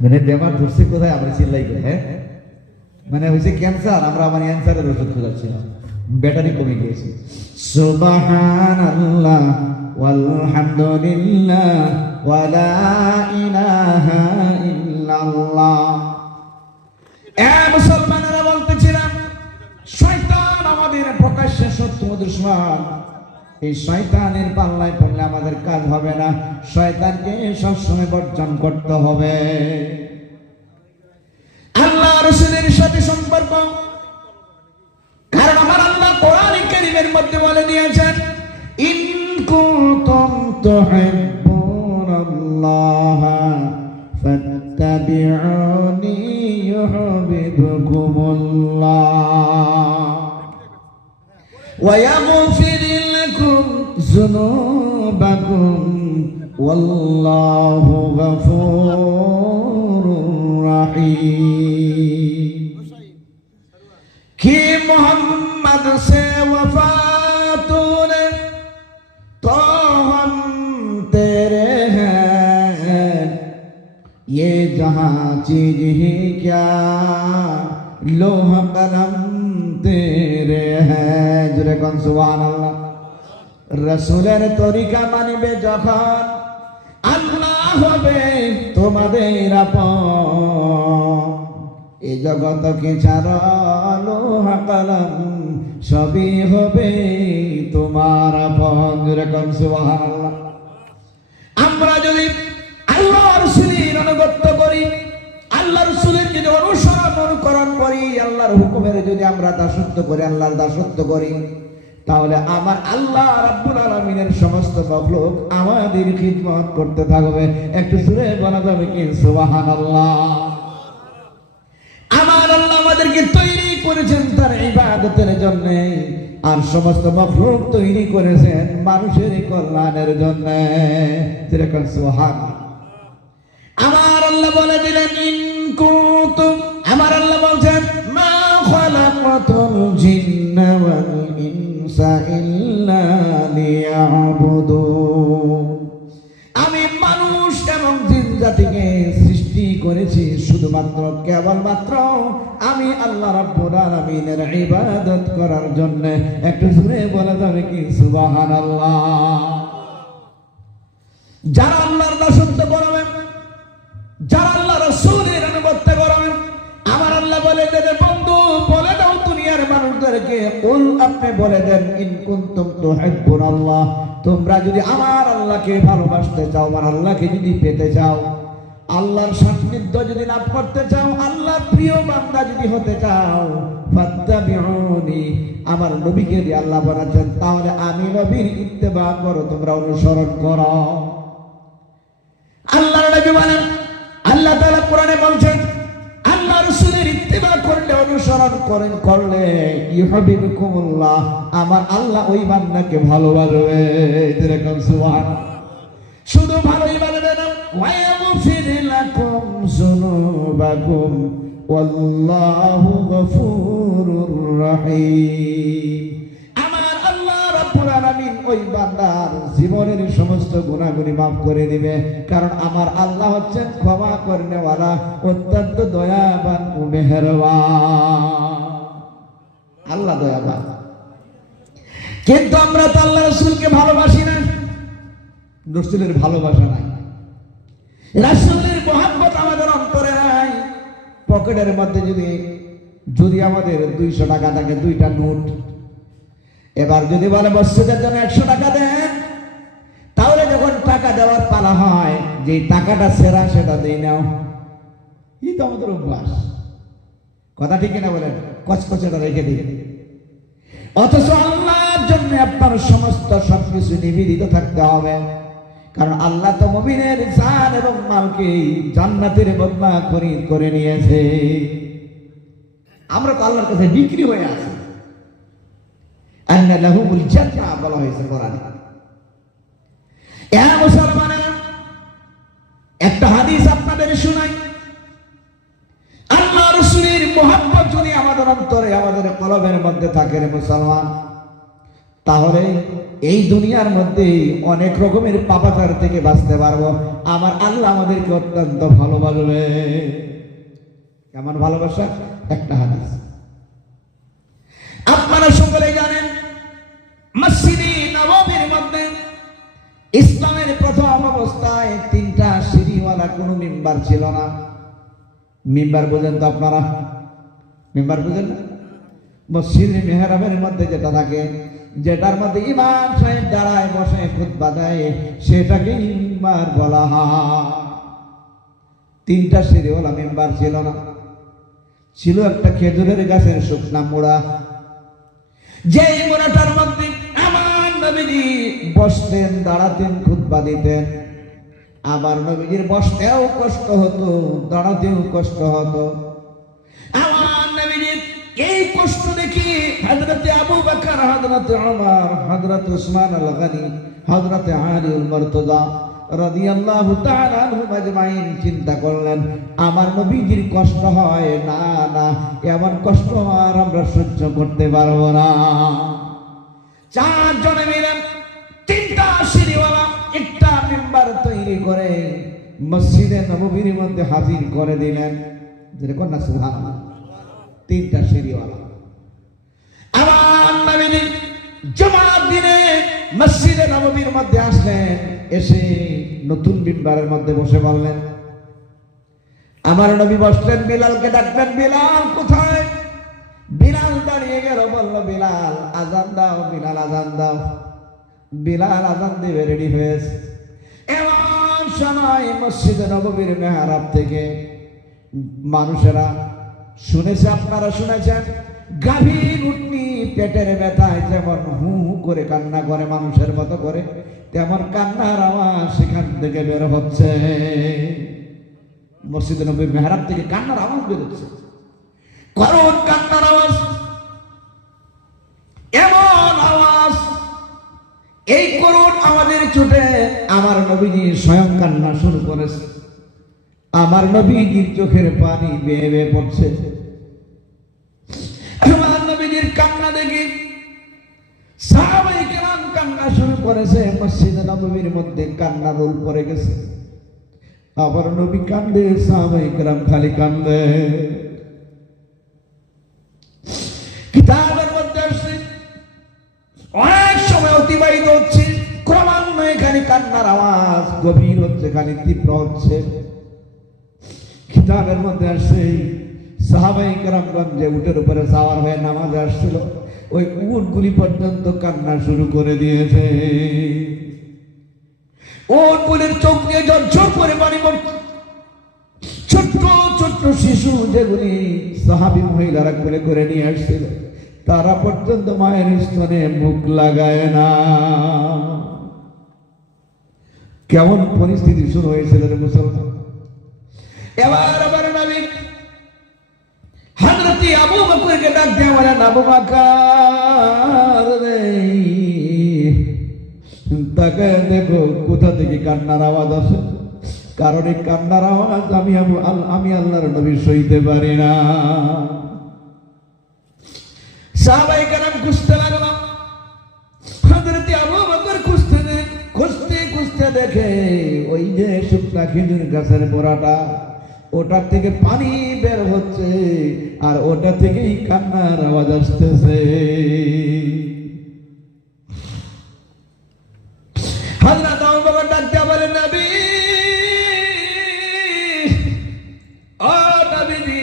মানে বেমার ধরছে কোথায় আমরা চিল্লাই করে, হ্যাঁ মানে হয়েছে ক্যান্সার, আমরা আমার ক্যান্সারের ওষুধ খোঁজাচ্ছিলাম, ব্যাটারি কমে গিয়েছে। সুবহানাল্লাহ ওয়ালহামদুলিল্লাহ ওয়া লা ইলাহা ইল্লাল্লাহ। মুসলমানেরা বলতেছিলাম শয়তান আমাদের প্রকাশ্যে শত্রু দুশমন। এই শয়তানের পাল্লায় পড়লে আমাদের কাজ হবে না, শয়তানকে সবসময় বর্জন করতে হবে। আল্লাহ রাসূলের সাথে সম্পর্ক, কারণ আমার আল্লাহ কোরআন কারীমের মধ্যে বলে দিয়েছেন ইন কুনতুম তুহিব্বুনাল্লাহ ফাত্তাবিউনি ইউহিব্বুকুমুল্লাহ ওয়া ইয়াগফির লাকুম যুনুবাকুম ওয়াল্লাহু গফুরুর রহিম। कि मोहम्मद से वफा तूने तो हम तेरे हैं, ये जहां चीज ही क्या लोह कलम तेरे हैं। जुरे कौन सुभान अल्लाह। रसूलेर तरीका मानिबे যখন আল্লাহ হবে তোমাদের আপন। এই জগতকে ছাড়া লোহ কলম সবই হবে তোমার আপন। যেরকম সুবহানাল্লাহ। আমরা যদি আল্লাহ রাসূলের আনুগত্য করি, আল্লাহ রাসূলের যদি অনুকরণ করি, আল্লাহর হুকুমের যদি আমরা দাসত্ব করি, আল্লাহর দাসত্ব করি, তাহলে আমার আল্লাহ রাব্বুল আলামিনের সমস্ত মাখলুক আমাদের খিদমত করতে থাকবে। একটু জোরে বলা যাবে কি সুবহানাল্লাহ। আমার আল্লাহ আমাদেরকে তৈরি করেছেন তার ইবাদতের জন্য, আর সমস্ত মাখলুক তৈরি করেছেন মানুষের কল্যাণের জন্য। যেরকম সুবহানাল্লাহ। আমার আল্লাহ বলে দিলেন ইন কুনতুম, আমার আল্লাহ বলছেন মা খালাকাতুল জিন্না ওয়াল ইনসা ইল্লা লিয়াবুদুন। আমি মানুষ এবং জিন জাতিকে সৃষ্টি করেছি শুধুমাত্র কেবলমাত্র আমি আল্লাহ রাব্বুল আলামিনের ইবাদত করার জন্য। একটু জোরে বলা যাবে কি সুবহানাল্লাহ। যারা আল্লাহর দাসত্ব করবেন, যারা আল্লাহ রাসূলের আনুগত্য করবেন, আমার আল্লাহ বলে দেবে বন্ধু বলে দাও দুনিয়ার মানুষদেরকে, কুল আপনি বলে দেন ইন কুনতুম তুহিব্বুনাল্লাহ, তোমরা যদি আমার আল্লাহকে ভালোবাসতে চাও, আমার আল্লাহকে যদি পেতে চাও, আল্লাহর সান্নিধ্য যদি লাভ করতে চাও, আল্লাহর প্রিয় বান্দা যদি হতে চাও, ফাত্তাবিউনি, আমার নবীকে দিয়ে আল্লাহ বলেছেন তাহলে আমি নবীর ইত্তেবা করো, তোমরা অনুসরণ করো। আল্লাহর নবী বলেন, আল্লাহ তাআলা কোরআনে বলছেন আল্লাহ রাসূলের ইত্তেবা করলে, অনুসরণ করেন করলে ইউহিব্বুকুমুল্লাহ, আমার আল্লাহ ওই বান্দাকে ভালোবাসবে। যেরকম সুবহানাল্লাহ। শুধু ভালোই বানাবে না, ওয়া ইয়াগফির লাকুম যুনুবাকুম ওয়াল্লাহু গফুরুর রহিম। আমার আল্লাহ রাব্বুল আলামিন ওই বান্দার জীবনের সমস্ত গুনাহগুলি মাফ করে দিবে, কারণ আমার আল্লাহ হচ্ছেন ক্ষমা করনেওয়ালা, অত্যন্ত দয়াবান ও মেহেরবান। আল্লাহ দয়াবান। কিন্তু আমরা তো আল্লাহ রাসূলকে ভালোবাসি না, রাসূলের ভালোবাসা নাই, রাসূলের মহব্বত আমাদের অন্তরে নাই। পকেটের মধ্যে যদি আমাদের 200 টাকা থাকে, 2টা নোট, এবার যদি বলে মসজিদের জন্য 100 টাকা দেন, তাহলে যখন টাকা দেওয়ার পালা হয়, যে টাকাটা সেরা সেটা দিয়ে নাও, এই তো আমাদের অভ্যাস। কথা ঠিক কিনা বলেন? কচকচেটা রেখে দিই। অথচ আল্লাহর জন্য আপনার সমস্ত সবকিছু নিবেদিত থাকতে হবে, কারণ আল্লাহ তো মুমিনের জান এবং মালকে জান্নাতের বদলা খরিদ করে নিয়েছে। আমরা তো আল্লাহর কাছে বিক্রি হয়ে আছি। আন্না লাহুমুল জান্নাহ বলা হয়েছে কোরআনে। এ মুসলমানেরা, একটা হাদিস আপনাদের শোনাই। আল্লাহ রাসূলের মুহাব্বত যদি আমাদের অন্তরে, আমাদের কলবের মধ্যে থাকে রে মুসলমান, তাহলে এই দুনিয়ার মধ্যে অনেক রকমের পাপাচার থেকে বাঁচতে পারবো। আমার আল্লাহ আমাদেরকে অত্যন্ত ভালোবাসবে। কেমন ভালোবাসা? একটা হাদিস আপনারা সকলেই জানেন, মসজিদে নববীর মধ্যে ইসলামের প্রথম অবস্থায় 3টা সিঁড়িওয়ালা কোনো মিম্বার ছিল না। মিম্বার বোঝেন তো আপনারা? মিম্বার বোঝেন না? মসজিদে মেহরাবের মধ্যে যেটা থাকে, যেটার মধ্যে ইমাম সাহেব দাঁড়ায় বসে খুতবা দেয়, সেটাকে মিম্বার বলা হয়। 3টা সিঁড়িওয়ালা মিম্বার ছিল না। ছিল একটা খেজুরের গাছের শুকনা মোড়া, যেই মোড়াটার মধ্যে আমার নবীজি বসতেন, দাঁড়াতেন, খুতবা দিতেন। আবার নবীজির বসতেও কষ্ট হতো, দাঁড়াতেও কষ্ট হতো। আমার নবীজির এই কষ্ট দেখি হযরত আবু বকর, হযরত ওমর, হযরত উসমান আল গনি, হযরত আলী আল মুরতজা রাদিয়াল্লাহু তাআলা আনহুম আজমাইন চিন্তা করলেন, আমার নবীজির কষ্ট হয় না, না এমন কষ্ট আর আমরা সহ্য করতে পারবো না। 4 জনে মিলে 3টা সিঁড়িওয়ালা একটা মিম্বার তৈরি করে মসজিদে নববীর মধ্যে হাজির করে দিলেন। যেরকম না সুবহানাল্লাহ, 3টা সিঁড়িওয়ালা। আমার নবীজি জুমার দিনে মসজিদে নববীর মধ্যে আসলেন, এসে নতুন মিম্বারের মধ্যে বসে বললেন। আমার নবী বসলেন, বিলালকে ডাকলেন, বিলাল কোথায়? বিলাল দাঁড়িয়ে গেল, বলল বিলাল আজান দাও, বিলাল আজান দাও। বিলাল আজান দেবে রেডি হয়েছে। এমন সময় মসজিদে নববীর মেহরাব থেকে মানুষেরা শুনেছে, আপনারা শুনেছেন, গাভীর উটনি পেটের ব্যথায় যেমন হু হু করে কান্না করে মানুষের মতো করে, তেমন কান্নার আওয়াজ সেখান থেকে বের হচ্ছে। মসজিদে নববীর মেহরাব থেকে কান্নার আওয়াজ বের হচ্ছে, করুণ কান্নার আওয়াজ, এমন আওয়াজ। এই করুণ আওয়াজের চোটে আমার নবীজি স্বয়ং কান্না শুরু করেছে। আমার নবীজির চোখের পানি বেয়ে বেয়ে পড়ছে। আমার নবীজির কান্না দেখি সাহাবায়ে কেরাম কান্না শুরু করেছে। মসজিদে নববীর মধ্যে কান্না রোল পড়ে গেছে। আবার নবী কান্দে, সাহাবায়ে কেরাম খালি কান্দে। কিতাবের মধ্যে আসছে অনেক সময় অতিবাহিত হচ্ছে, ক্রমান্বয়ে খালি কান্নার আওয়াজ গভীর হচ্ছে, খালি তীব্র হচ্ছে। কিতাবের মধ্যে আসছে সাহাবায়ে কেরামগণ যে উটের উপরে সাওয়ার হয়ে নামাজে আসছিল, ওই উটগুলি পর্যন্ত কান্না শুরু করে দিয়েছে। উটগুলির চোখ দিয়ে ঝরঝর করে পানি পড়ছে। ছোট্ট ছোট্ট শিশু যেগুলি সাহাবী মহিলারা করে করে নিয়ে আসছিল, তারা পর্যন্ত মায়ের স্তনে মুখ লাগায় না। কেমন পরিস্থিতি শুরু হয়েছিল রে মুসলমান। এবার নবী হযরত আবু বকরকে ডাক দিয়ে বলেন, আবু বকর রে, তাকে দেখো কোথা থেকে কান্নার আওয়াজ আসে। কারণ এই কান্নার আওয়াজ আমি আল্লাহর নবী সইতে পারি না। সাহাবায়ে কেরাম খুঁজতে লাগলাম। হযরত আবু বকর খুঁজতে দেখে ওই যে শুকনা খেজুর গাছের গোড়াটা, ওটা থেকে পানি বের হচ্ছে, আর ওটা থেকেই কান্নার আওয়াজ আসতেছে। হযরত আবু বকর ডাকতে বলেন, নবী, ও নবীজি,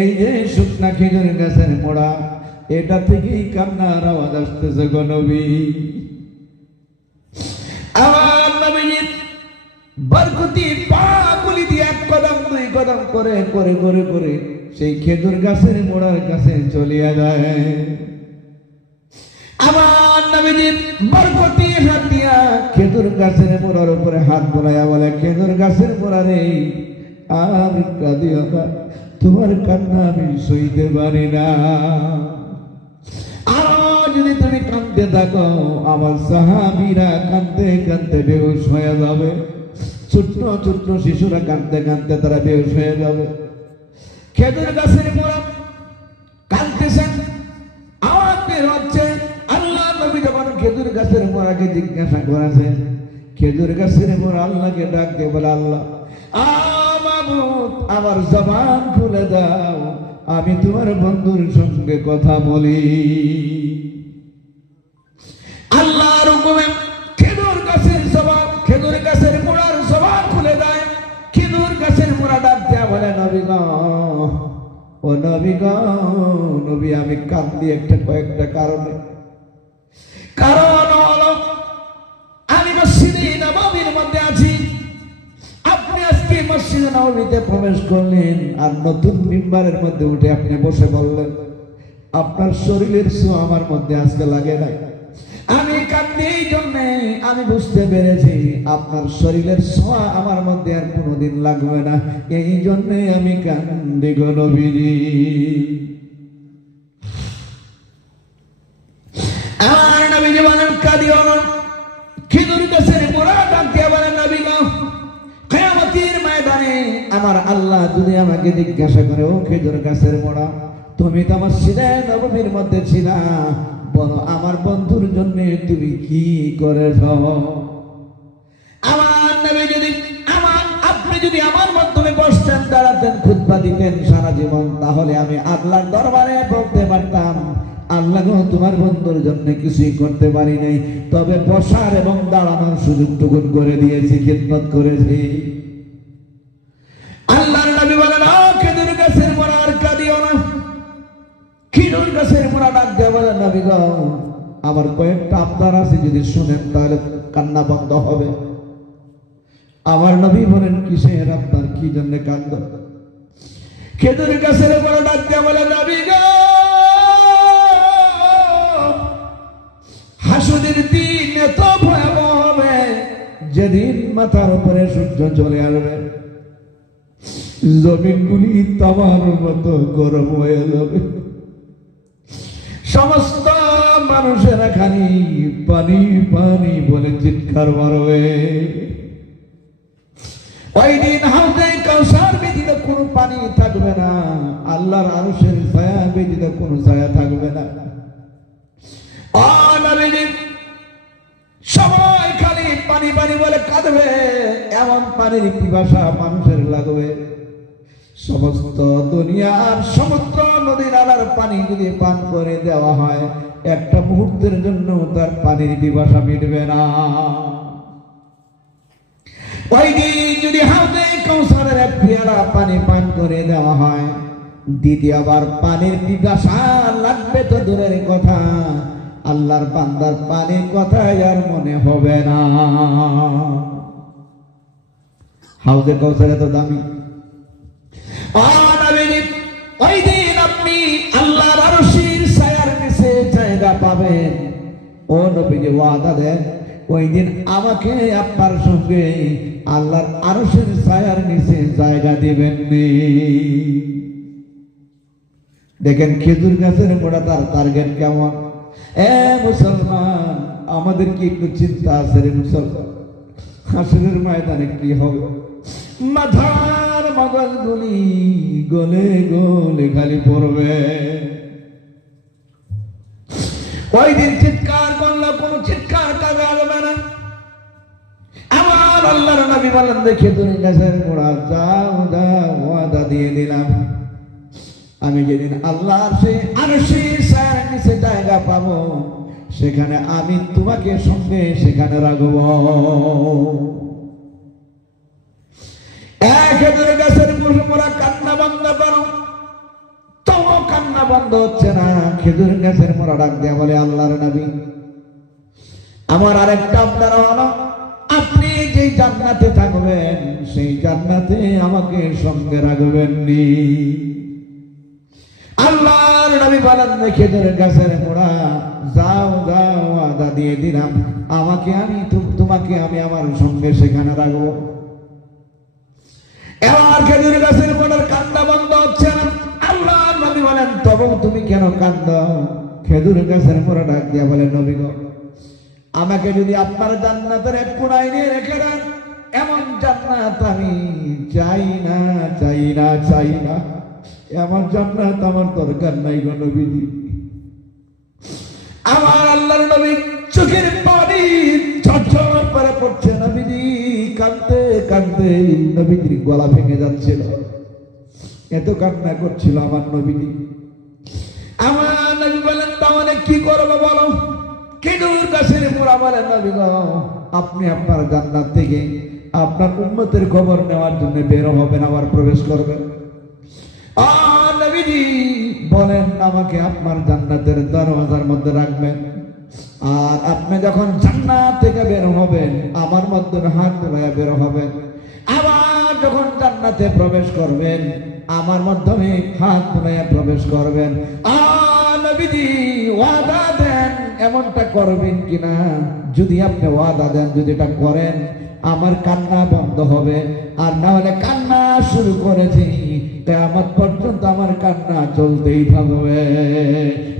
এই যে শুকনা খেজুর গাছের মোড়া, এটা থেকেই কান্নার আওয়াজ আসতেছে গো নবী। আমার নবীজি বরকতি পাগুলি দিয়ে 1 কদম 2 কদম করে করে করে করে সেই খেজুর গাছের মোড়ার কাছে চলিয়া যায়। আমার নবীজি বরকতি হাত দিয়া খেজুর গাছের মোড়ার উপরে হাত বোলাইয়া বলে, খেজুর গাছের মোড়া রে, আর কাঁদিও না, তোমার কান্না আমি সইতে পারি না। আর যদি তুমি কাঁদতে থাকো, আমার সাহাবীরা কাঁদতে কাঁদতে বেহুশ হয়ে যাবে। ছোট্ট ছোট্ট শিশুরা কাঁদতে কাঁদতে তারা বেহুশ হয়ে যাবে। খেজুর গাছের মোড়া কাঁদতেছেন, আওয়াজ বের হচ্ছে। আল্লাহ নবী যখন খেজুর গাছের মোড়াকে জিজ্ঞাসা করেছেন, খেজুর গাছের মোড়া আল্লাহকে ডাক দিয়ে বলে, আল্লাহ মাবুদ আমার জবান খুলে দাও, আমি তোমার বন্ধুর সঙ্গে কথা বলি। আল্লাহর হুকুমে খেজুর গাছের জবান, খেজুর গাছের মোড়ার জবান খুলে দেয়। খেজুর গাছের মোড়া ডাক দেয়া বলে, নবী গো, ও নবী গো, নবী আমি কাঁদি কয়েকটা কারণে। কারণ হলো আমি মসজিদে নববীর মধ্যে আছি, আপনি আজকে মসজিদে নববীতে প্রবেশ করলেন আর নতুন মিম্বারের মধ্যে উঠে আপনি বসে বললেন আপনার শরীরের ছোঁয়া আমার মধ্যে আজকে লাগে নাই। আমি কাঁদি এই জন্যে, আমি বুঝতে পেরেছি আপনার শরীরের ছোঁয়া আমার মধ্যে আর কোনোদিন লাগবে না, এই জন্যে আমি কান্দি গো নবীজি। আমার নবীজি বলেন, কাঁদিও না। খেজুর গাছের মোড়া ডাক দিয়ে বলেন, নবী গো, কিয়ামতের ময়দানে আমার আল্লাহ যদি আমাকে জিজ্ঞাসা করে, ও খেজুর গাছের মোড়া, তুমি তো আমার মসজিদে নববীর মধ্যে ছিলা, বলো আমার বন্ধুর জন্য তুমি কি করেছ? আমার নবী যদি আপনি যদি আমার মাধ্যমে বসতেন, দাঁড়াতেন, খুতবা দিতেন সারা জীবন, তাহলে আমি আল্লাহর দরবারে বলতে পারতাম, আল্লাহ গো তোমার বন্ধুর জন্য কিছুই করতে পারি নাই, তবে বসার এবং দাঁড়ানোর সুযোগটুকু করে দিয়েছি, খিদমত করেছি। আল্লাহর নবী বলেন, ও খেজুর গাছের মোড়া আর কাঁদিও না। খেজুর গাছের মোড়া ডাক দিয়ে বলেন, নবী গো, আমার কয়েকটা আবদার আছে, যদি শুনেন তাহলে কান্না বন্ধ হবে। আমার নবী বলেন, কিসের আবদার, কি জন্য কান্দ? খেজুর গাছের মোড়া ডাক দিয়ে বলেন, নবী গো, হাসুরের দিন এত ভয়াবহ হবে, যেদিন মাথার উপরে সূর্য চলে আসবে, জমিনগুলি তামার মতো গরম হয়ে যাবে, সমস্ত মানুষেরা খালি পানি পানি বলে চিৎকার মারবে। ওই দিন হাউজে কাউসার ব্যতীত কোনো পানি থাকবে না, আল্লাহর আরশের ছায়া ব্যতীত কোনো ছায়া থাকবে না। সবাই খালি পানি পানি বলে কাঁদবে, এমন পানির পিপাসা মানুষের লাগবে। সমস্ত দুনিয়ার সমুদ্র নদী নালার পানি যদি পান করে দেওয়া হয়, একটা মুহূর্তের জন্য তার পানির পিপাসা মিটবে না। ওই দিন যদি হাউজে কাউসারের এক পেয়ালা পানি পান করে দেওয়া হয়, দ্বিতীয়বার পানির পিপাসা লাগবে তো দূরের কথা, আল্লাহর বান্দার পানির কথা আর মনে হবে না। হাউজে কাউসার এত দামি। ওই দিন আপনি আল্লাহর আরশের ছায়ার নিচে জায়গা পাবেন। ও নবীজি ওয়াদা দেন, ওই দিন আমাকে আপনার সঙ্গে আল্লাহর আরশের ছায়ার নিচে জায়গা দিবেন। দেখেন খেজুর গাছের মোড়া তার টার্গেট কেমন। মুসলমান, আমাদের কি একটু চিন্তা আছে রে মুসলমান? হাসরের ময়দানে কি হবে? মাথার মগজগুলি গলে গলে খালি পড়বে। ওই দিন চিৎকার করলে কোন চিৎকার কাজে আসবে না। আমার আল্লাহর নবী বলেন, দেখে তুমি গাছের মোড়া যাও যাও, ওয়াদা দিয়ে দিলাম, আমি যেদিন আল্লাহর আরশের ছায়ার নিচে জায়গা পাবো, সেখানে আমি তোমাকে সঙ্গে সেখানে রাখব। খেজুর গাছের মোড়া কান্না বন্ধ করো, তবু কান্না বন্ধ হচ্ছে না। খেজুর গাছের মোড়া ডাক দেয়া বলে, আল্লাহর নবী, আমার আরেকটা আপনারা হলো, আপনি যে জান্নাতে থাকবেন সেই জান্নাতে আমাকে সঙ্গে রাখবেন নি। আল্লাহর নবী বলেন, খেজুর গাছের মোড়া যাও যাও, ওয়াদা দিয়ে দিলাম, তোমাকে আমি আমার সঙ্গে সেখানে রাখবো। এবার খেজুর গাছের মোড়ার কান্না বন্ধ হচ্ছে না। আল্লাহর নবী বলেন, তবু তুমি কেন কান্দ? খেজুর গাছের মোড়া ডাক দিয়া বলে, নবী গো, আমাকে যদি আপনার জান্নাতের এক কোণায় নিয়ে রেখে দেন, এমন জান্নাত আমি চাই না, চাই না, চাই না, এমন জান্নাত আমার দরকার নাই গো নবীজি। আমার আল্লাহর নবী চোখের পানি ঝরঝর করে পড়ছে। নবীজি কাঁদতে কাঁদতে নবীজির গলা ভেঙে যাচ্ছিল, এত কান্না করছিল আমার নবীজি। আমার নবী বলেন, তাহলে কি করবো বলো? খেজুর গাছের মোড়া বলেন, নবী গো, আপনি আপনার জান্নাত থেকে আপনার উম্মতের খবর নেওয়ার জন্য বের হবেন, আবার প্রবেশ করবেন। আর নবীজি বলেন, আমাকে আপনার জান্নাতের দরওয়াজার মধ্যে রাখবেন, আর আপনি যখন জান্নাত থেকে বের হবেন আমার মাধ্যমে হাত ধরে বের হবেন। আবার যখন জান্নাতে প্রবেশ করবেন আমার মাধ্যমে হাত ধরে প্রবেশ করবেন। আর নবীজি ওয়াদা দেন, এমনটা করবেন কিনা? যদি আপনি ওয়াদা দেন, যদি এটা করেন আমার কান্না বন্ধ হবে, আর না হলে কান্না শুরু করেছি কিয়ামত পর্যন্ত আমার কান্না চলতেই থাকবে।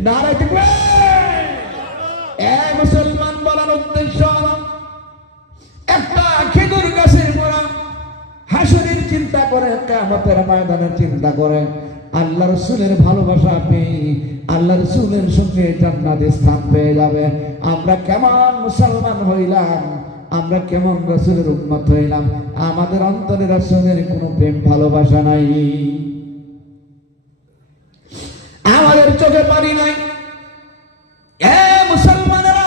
নারে তাকবীর! মুসলমান বলার উদ্দেশ্য একটা খেজুর গাছের গোড়া, হাসরের চিন্তা করে, কিয়ামতের ময়দানের চিন্তা করে, আল্লাহ রাসূলের ভালোবাসা পেয়ে আল্লাহ রাসূলের সঙ্গে জান্নাতে স্থান পেয়ে যাবে। আমরা কেমন মুসলমান হইলাম, আমরা কেমন রাসূলের উম্মত হইলাম, আমাদের অন্তরে রাসূলের কোনো প্রেম ভালোবাসা নাই, আমাদের চোখে পানি নাই। মুসলমানেরা,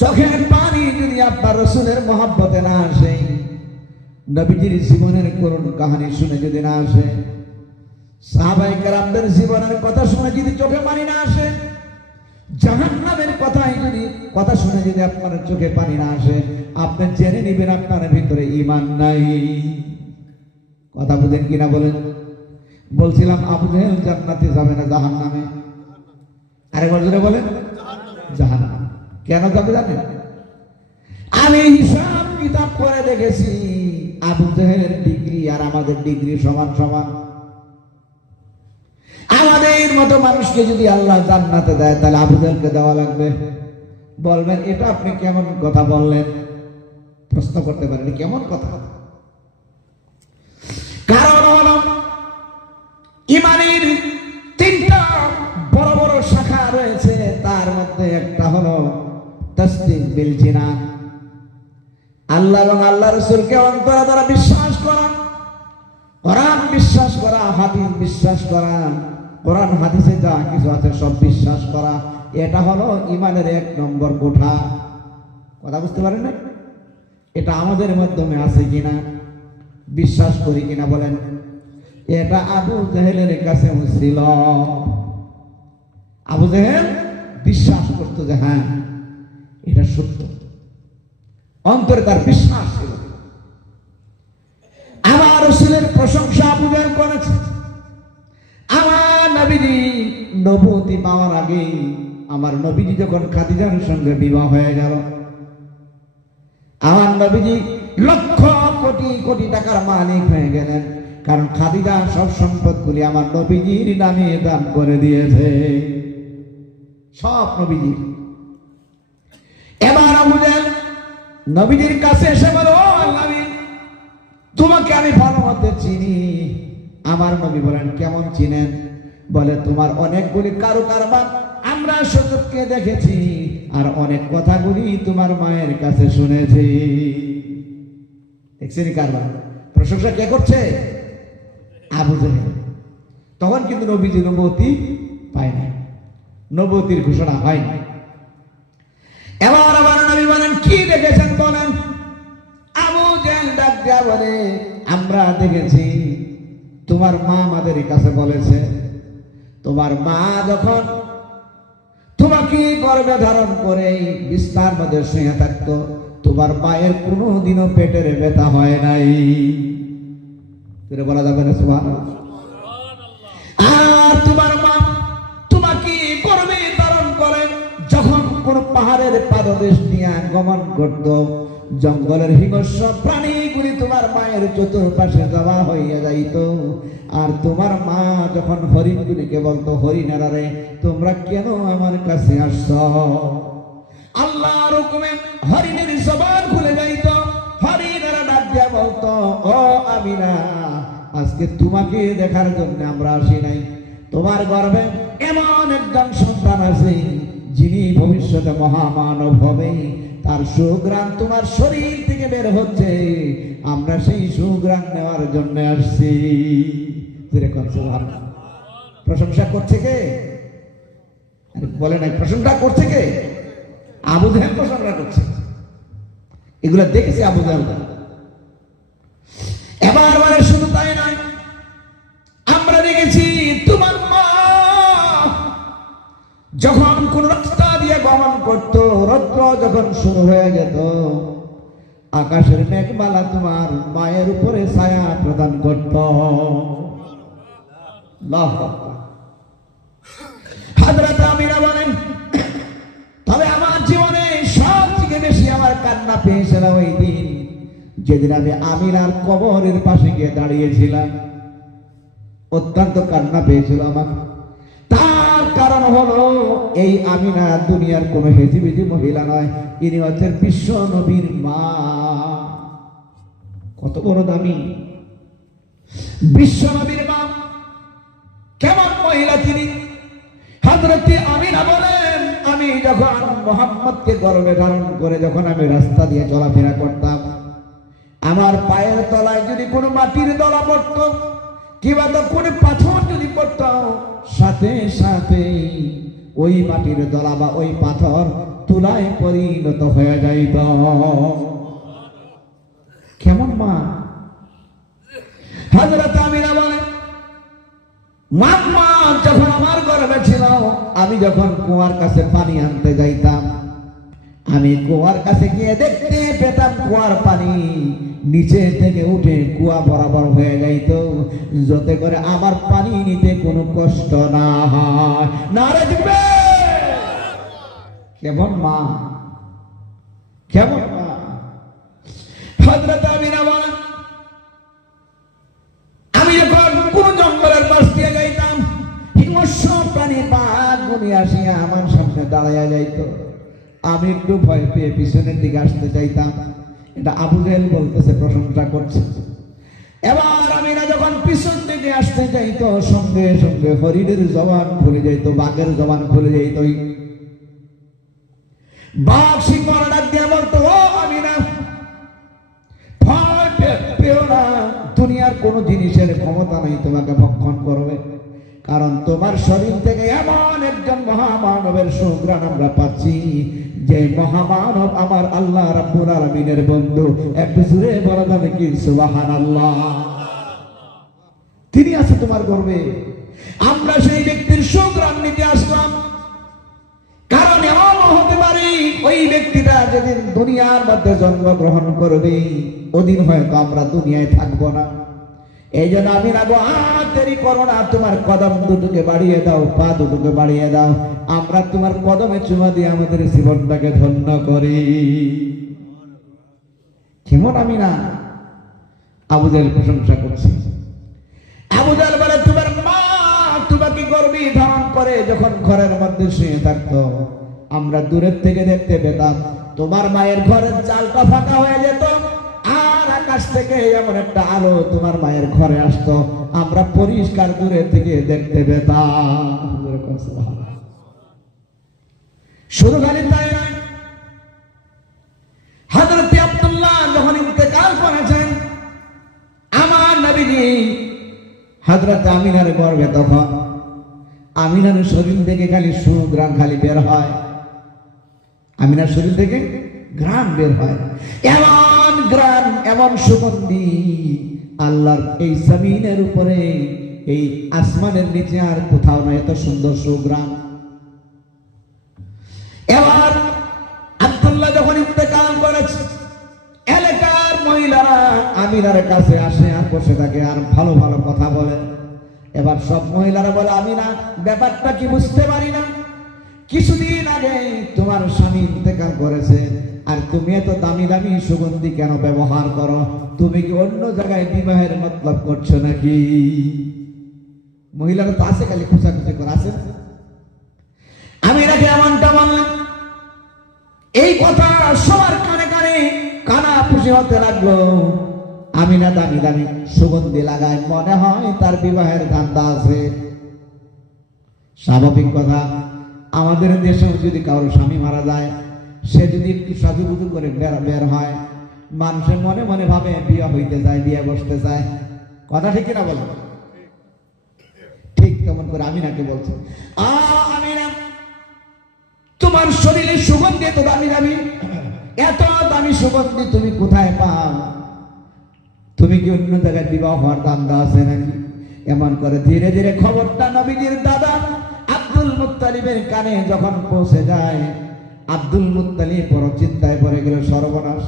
চোখের পানি যদি আপনার রাসূলের মহব্বতে না আসে, নবীজির জীবনের করুণ কাহিনী শুনে যদি না আসে, সাহাবায়ে কেরামদের জীবনের কথা শুনে যদি চোখে পানি না আসে, জাহান্নামের কথা শুনে যদি আপনার চোখে পানি না আসে, আপনি জেনে নেবেন আপনার ভিতরে ঈমান নাই। কথা বুঝেন কিনা বলেন? বলছিলাম আবু জেহেল জান্নাতে যাবে না জাহান্নামে? আরেকবার জোরে বলেন, জাহান্নাম। কেন যাবে জানেন? আমি হিসাব কিতাব করে দেখেছি, আবু জেহেলের ডিগ্রি আর আমাদের ডিগ্রি সমান সমান। আমাদের মতো মানুষকে যদি আল্লাহ জান্নাতে দেয়, তাহলে আবু জেহেলকে দেওয়া লাগবে। বলবেন, এটা আপনি কেমন কথা বললেন? প্রশ্ন করতে পারেন, কেমন কথা? কারণ হলো ঈমানের তিনটা বড় বড় শাখা রয়েছে, তার মধ্যে একটা হলো তাসদীক বিল জিনান, আল্লাহ এবং আল্লাহ রাসূলকে অন্তরে দ্বারা বিশ্বাস করা, কোরআন বিশ্বাস করা, হাদিস বিশ্বাস করা, কোরআন হাদিসে যা কিছু আছে সব বিশ্বাস করা। এটা হলো ঈমানের 1 নম্বর কোঠা। কথা বুঝতে পারেন না? এটা আমাদের মাধ্যমে আছে কিনা, বিশ্বাস করি কিনা বলেন? এটা আবু জেহেলের কাছে ছিল। আবু জেহেল বিশ্বাস করতো যে হ্যাঁ এটা সত্য, অন্তরে তার বিশ্বাস ছিল। আমার রাসূলের প্রশংসা আবু জেহেল করেছে। আমার নবীজি নবুয়তি পাওয়ার আগে, আমার নবীজি যখন খাদিজার সঙ্গে বিবাহ হয়ে গেল, আমার নবীজি লক্ষ কোটি কোটি টাকার মালিক হয়ে গেলেন, কারণ খাদিজা সব সম্পদগুলি আমার নবীজির নামে দান করে দিয়েছে, সব নবীজির। এবার আবু জেহেল নবীজির কাছে এসে বলো, ও আল্লাহ নবী, তোমাকে আমি ভালো মতে চিনি। আমার নবী বলেন, কেমন চিনেন? বলে, তোমার অনেকগুলি কারুকারবার আমরা সুযোগকে দেখেছি, আর অনেক কথাগুলি তোমার মায়ের কাছে শুনেছি। দেখছেন কারবার? প্রশংসা কে করছে? আবু জেহেল। তখন কিন্তু নবীজি নবুয়তি পায় না, নবুয়তির ঘোষণা হয়নি। এবার আমার নবী বলেন, কি দেখেছেন বলেন? আবু জেহেল ডাক দেয়া বলে, আমরা দেখেছি তোমার মা আমাদের কাছে বলেছে, তোমার মা যখন তোমাকে গর্ভে ধারণ করে বিছানার মধ্যে শুয়ে থাকতো, তোমার মায়ের কোনোদিনও পেটের ব্যথা হয় নাই। বলা যাবে না সুবহানাল্লাহ? আর তোমার মা তোমাকে গর্ভে ধারণ করে যখন কোন পাহাড়ের পাদদেশ দিয়ে গমন করত, জঙ্গলের হিংস্র প্রাণীগুলি তোমার মায়ের চতুর্পাশে জমা হইয়া যাইত, আর তোমার মা যখন হরিণগুলিকে বলতো, হরিণেরা রে তোমরা কেন আমার কাছে আসছ, আল্লাহর হুকুমে হরিণের জবান খুলে যাইত, হরিণেরা ডাক দিয়া বলতো, ও আমিনা, আজকে তোমাকে দেখার জন্য আমরা আসি নাই, তোমার গর্ভে এমন একজন সন্তান আছে যিনি ভবিষ্যতে মহামানব হবে তার সুঘ্রাণ তোমার শরীর থেকে বের হচ্ছে, আমরা সেই সুঘ্রাণ নেওয়ার জন্য আসছি। প্রশংসা করছে কে? বলে নাই প্রশংসা করছে কে? আবু জাহেল প্রশংসা করছে। এগুলা দেখেছি আবু জাহেল। এবার বলে শুধু তাই নয়, আমরা দেখেছি তোমার মা যখন কোন রাস্তা দিয়ে গমন করত, রৌদ্র যখন শুরু হয়ে যেত, আকাশের মেঘমালা তোমার মায়ের উপরে ছায়া প্রদান করত। হযরত আমিনা বলেন, তবে আমার জীবনে সবথেকে বেশি আমার কান্না পেয়েছিল ওই দিন যেদিন আমি আমিনার কবরের পাশে গিয়ে দাঁড়িয়েছিলাম। অত্যন্ত কান্না পেয়েছিল আমার। তার কারণ হলো এই আমিনা দুনিয়ার কোন হেজিবিজি মহিলা নয়, ইনি হচ্ছেন বিশ্ব নবীর মা। কত বড় দামি বিশ্ব নবীর মা, কেমন মহিলা তিনি। হযরত আমিনা বলেন, আমি যখন মুহাম্মদকে গর্ভে ধারণ করে যখন আমি রাস্তা দিয়ে চলাফেরা করতাম, আমার পায়ের তলায় যদি কোনো মাটির দলা পড়তো কিংবা কোনো পাথর যদি পড়তো, সাথে সাথে ওই মাটির দলা বা ওই পাথর তুলায় পরিণত হয়ে যাইত। কেমন মা। হযরত আমিনা বলেন, মা যখন আমার গর্ভে ছিল, আমি যখন কুয়ার কাছে পানি আনতে যাইতাম, আমি কুয়ার কাছে গিয়ে দেখতে পেতাম কুয়ার পানি নিচে থেকে উঠে কুয়া বরাবর হয়ে যাইত, যাতে করে আমার পানি নিতে কোনো কষ্ট না হয়। নারে দিবে। কেমন মা, কেমন মা। হযরত আমিনা বলেন, আমি যখন কোন জঙ্গলের পাশ দিয়ে যাইতাম, হিংস্র প্রাণী বাঘ গুনি আসিয়া আমার সামনে দাঁড়াইয়া যাইত, আমি একটু ভয় পেয়ে পিছনের দিকে আসতে চাইতাম। এটা আবু জাহেল বলতেছে, প্রশংসা করছে। এবার আমিনা যখন পিছন দিকে আসতে চাইতো, সঙ্গে সঙ্গে হরিণের জবান খুলে যাইত, বাঘের জবান খুলে যাইত। বাঘ সিংহ ডাক দিয়ে বলতো, ও আমিনা, ভয় পেও না, দুনিয়ার কোন জিনিসের ক্ষমতা নেই তোমাকে ভক্ষণ করবে, কারণ তোমার শরীর থেকে এমন একজন মহামানবের সুঘ্রাণ আমরা পাচ্ছি, যে মহামানব আমার আল্লাহ রাব্বুল আলামিনের বন্ধু। একটু জোরে বলা যাবে কি সুবহানাল্লাহ। তিনি আছে তোমার গর্বে। আমরা সেই ব্যক্তির সুঘ্রাণ নিতে আসলাম, কারণ এমন হতে পারে ওই ব্যক্তিটা যেদিন দুনিয়ার মধ্যে জন্মগ্রহণ করবে, ওদিন হয়তো আমরা দুনিয়ায় থাকবো না। এই জন্য আমি রাখবো, আর দেরি করো না, তোমার কদম দুটোকে বাড়িয়ে দাও, পা দুটোকে বাড়িয়ে দাও, আমরা তোমার কদমে চুমা দিয়ে আমাদের জীবনটাকে ধন্য করি। কেমন আমিনা। আবু জাহেল প্রশংসা করছি। আবু জাহেল বলে, তোমার মা তোমাকে গর্ভে ধারণ করে যখন ঘরের মধ্যে শুয়ে থাকতো, আমরা দূরের থেকে দেখতে পেতাম তোমার মায়ের ঘরের চালটা ফাঁকা হয়ে যেত, আর আকাশ থেকে এমন একটা আলো তোমার মায়ের ঘরে আসতো, আমরা পরিষ্কার দূরে থেকে দেখতে পেতাম। শুধু খালি তাই নয়, হযরত আব্দুল্লাহ যখন ইন্তেকাল করেছেন, আমার নবীজি হযরত আমিনার গর্ভে, তখন আমিনার শরীর থেকে খালি সুঘ্রাণ খালি বের হয়, আমিনার শরীর থেকে ঘ্রাণ বের হয়, এমন ঘ্রাণ, এমন সুগন্ধি, আল্লাহর এই জমিনের উপরে, এই আসমানের নিচে আর কোথাও নয় এত সুন্দর সুঘ্রাণ। এবার আব্দুল্লাহ যখন ইন্তেকাল করেছে, এলাকার মহিলারা আমিনার কাছে আসে আর বসে থাকে আর ভালো ভালো কথা বলে। এবার সব মহিলারা বলে, আমিনা, ব্যাপারটা কি বুঝতে পারি না, কিছুদিন আগে তোমার স্বামী ইন্তেকাল করেছে, আর তুমি এত দামি দামি সুগন্ধি কেন ব্যবহার করো? তুমি কি অন্য জায়গায় বিবাহের মতলব করছো নাকি? মহিলারা তো আছে, খালি খুঁচাখুচি করে আছে। আমি নাকি এমনটা বললাম, এই কথা সবার কানে কানে কানাফুসি হতে লাগলো। আমিনা দামি দামি সুগন্ধি লাগায়, মনে হয় তার বিবাহের ধান্দা আছে। স্বাভাবিক কথা, আমাদের দেশেও যদি কারোর স্বামী মারা যায়, সে যদি একটু সাজুগুজু করে বের হয়, মানুষের মনে মনে ভাবে বিয়ে হইতে যায়, বিয়ে বসতে যায়। কথা ঠিক কিনা বলো? ঠিক তেমন করে আমিনাকে বলছে, আমিনা, তোমার শরীরে সুগন্ধি এত দামি দামি, এত দামি সুগন্ধি তুমি কোথায় পাও? তুমি কি অন্য জায়গায় বিবাহ হওয়ার ধান্দা আছে নাকি? এমন করে ধীরে ধীরে খবরটা নবীজির দাদা আব্দুল মুত্তালিবের কানে যখন পৌঁছে যায়, আব্দুল মুত্তালিব বড় চিন্তায় পড়ে গেল, সর্বনাশ,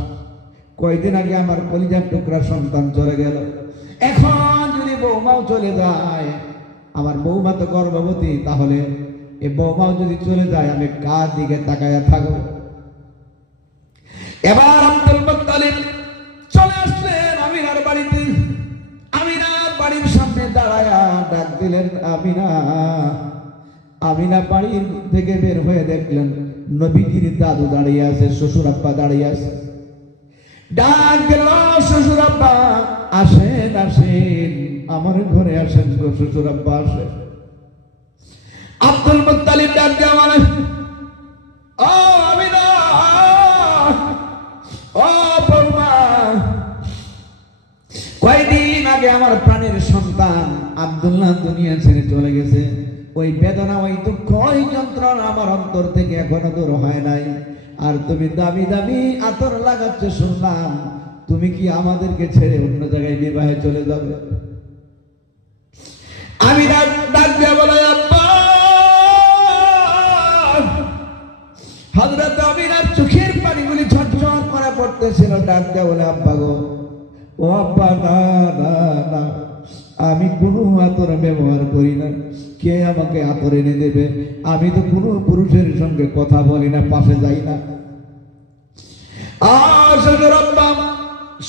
কয়দিন আগে আমার কলিজার টুকরা সন্তান চলে গেল, এখন যদি বৌমাও চলে যায়, আমার বৌমা তো গর্ভবতী, তাহলে এই বৌমাও যদি চলে যায় আমি কার দিকে তাকায়া থাকবো? এবার আব্দুল মুত্তালিব চলে আসলেন আমিনার বাড়িতে। আমিনার বাড়ির সামনে দাঁড়ায়া ডাক দিলেন, আমিনা। আমিনা বাড়ির থেকে বের হয়ে দেখলেন নবীজির দাদু দাঁড়িয়ে আছে, শ্বশুর আব্বা দাঁড়িয়ে আছে। ডাক দিল, শ্বশুর আব্বা আসেন, আসেন, আমার ঘরে আসেন গো, শ্বশুর আব্বা আসেন। আব্দুল মুত্তালিব ডাক দিয়ে আমার, ও আমিনা, ও বৌমা, কয়দিন আগে আমার প্রাণের সন্তান আব্দুল্লাহ দুনিয়া ছেড়ে চলে গেছে। ওই বেদনা, ওই দুঃখ, ওই যন্ত্রণা আমার অন্তর থেকে এখনো দূর হয় নাই। আর তুমি দামি দামি আতর লাগাচ্ছ শুনলাম, তুমি কি আমাদেরকে ছেড়ে অন্য জায়গায় বিবাহে চলে যাবে? আমি ডাক দিয়ে বলে, আব্বা। হযরত আমিনার চোখের পানিগুলি ঝরঝর করে পড়তেছিল। ডাক দিয়ে বলে, আব্বা গো, ও আব্বা, না না না, আমি কোনো আতর ব্যবহার করি না, কে আমাকে আতর এনে দেবে? আমি তো কোনো পুরুষের সঙ্গে কথা বলি না, পাশে যাই না।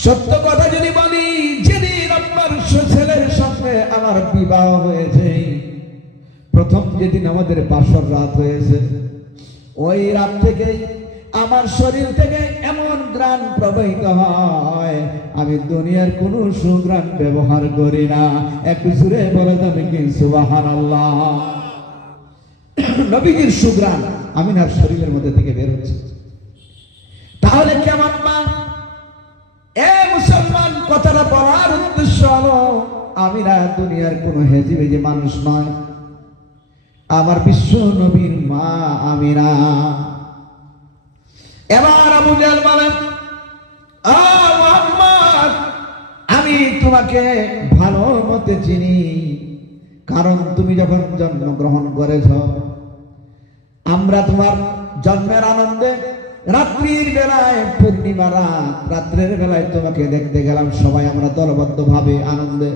সত্য কথা যদি বলি, যেদিন আপনার ছেলের সঙ্গে আমার বিবাহ হয়েছে, প্রথম যেদিন আমাদের বাসর রাত হয়েছে, ওই রাত থেকে আমার শরীর থেকে এমন ঘ্রাণ প্রবাহিত হয়, আমি দুনিয়ার কোন সুঘ্রাণ ব্যবহার করি না। একটু জোরে বলে যাবে কি সুবহানাল্লাহ? নবীজির সুঘ্রাণ আমিনার শরীরের মধ্যে থেকে বের হচ্ছে। তাহলে কেমন মা? এ মুসলমান, কথাটা বলার উদ্দেশ্য হলো, আমিনা দুনিয়ার কোন হেজি বেজি মানুষ নয়, আমার বিশ্ব নবীর মা আমিনা। এবার আবু জাহেল বলেন, ও মুহাম্মদ, আমি তোমাকে ভালো মতে চিনি, কারণ তুমি যখন জন্মগ্রহণ করেছ, আমরা তোমার জন্মের আনন্দে রাত্রির বেলায়, পূর্ণিমা রাত, রাত্রের বেলায় তোমাকে দেখতে গেলাম, সবাই আমরা দলবদ্ধ ভাবে আনন্দে।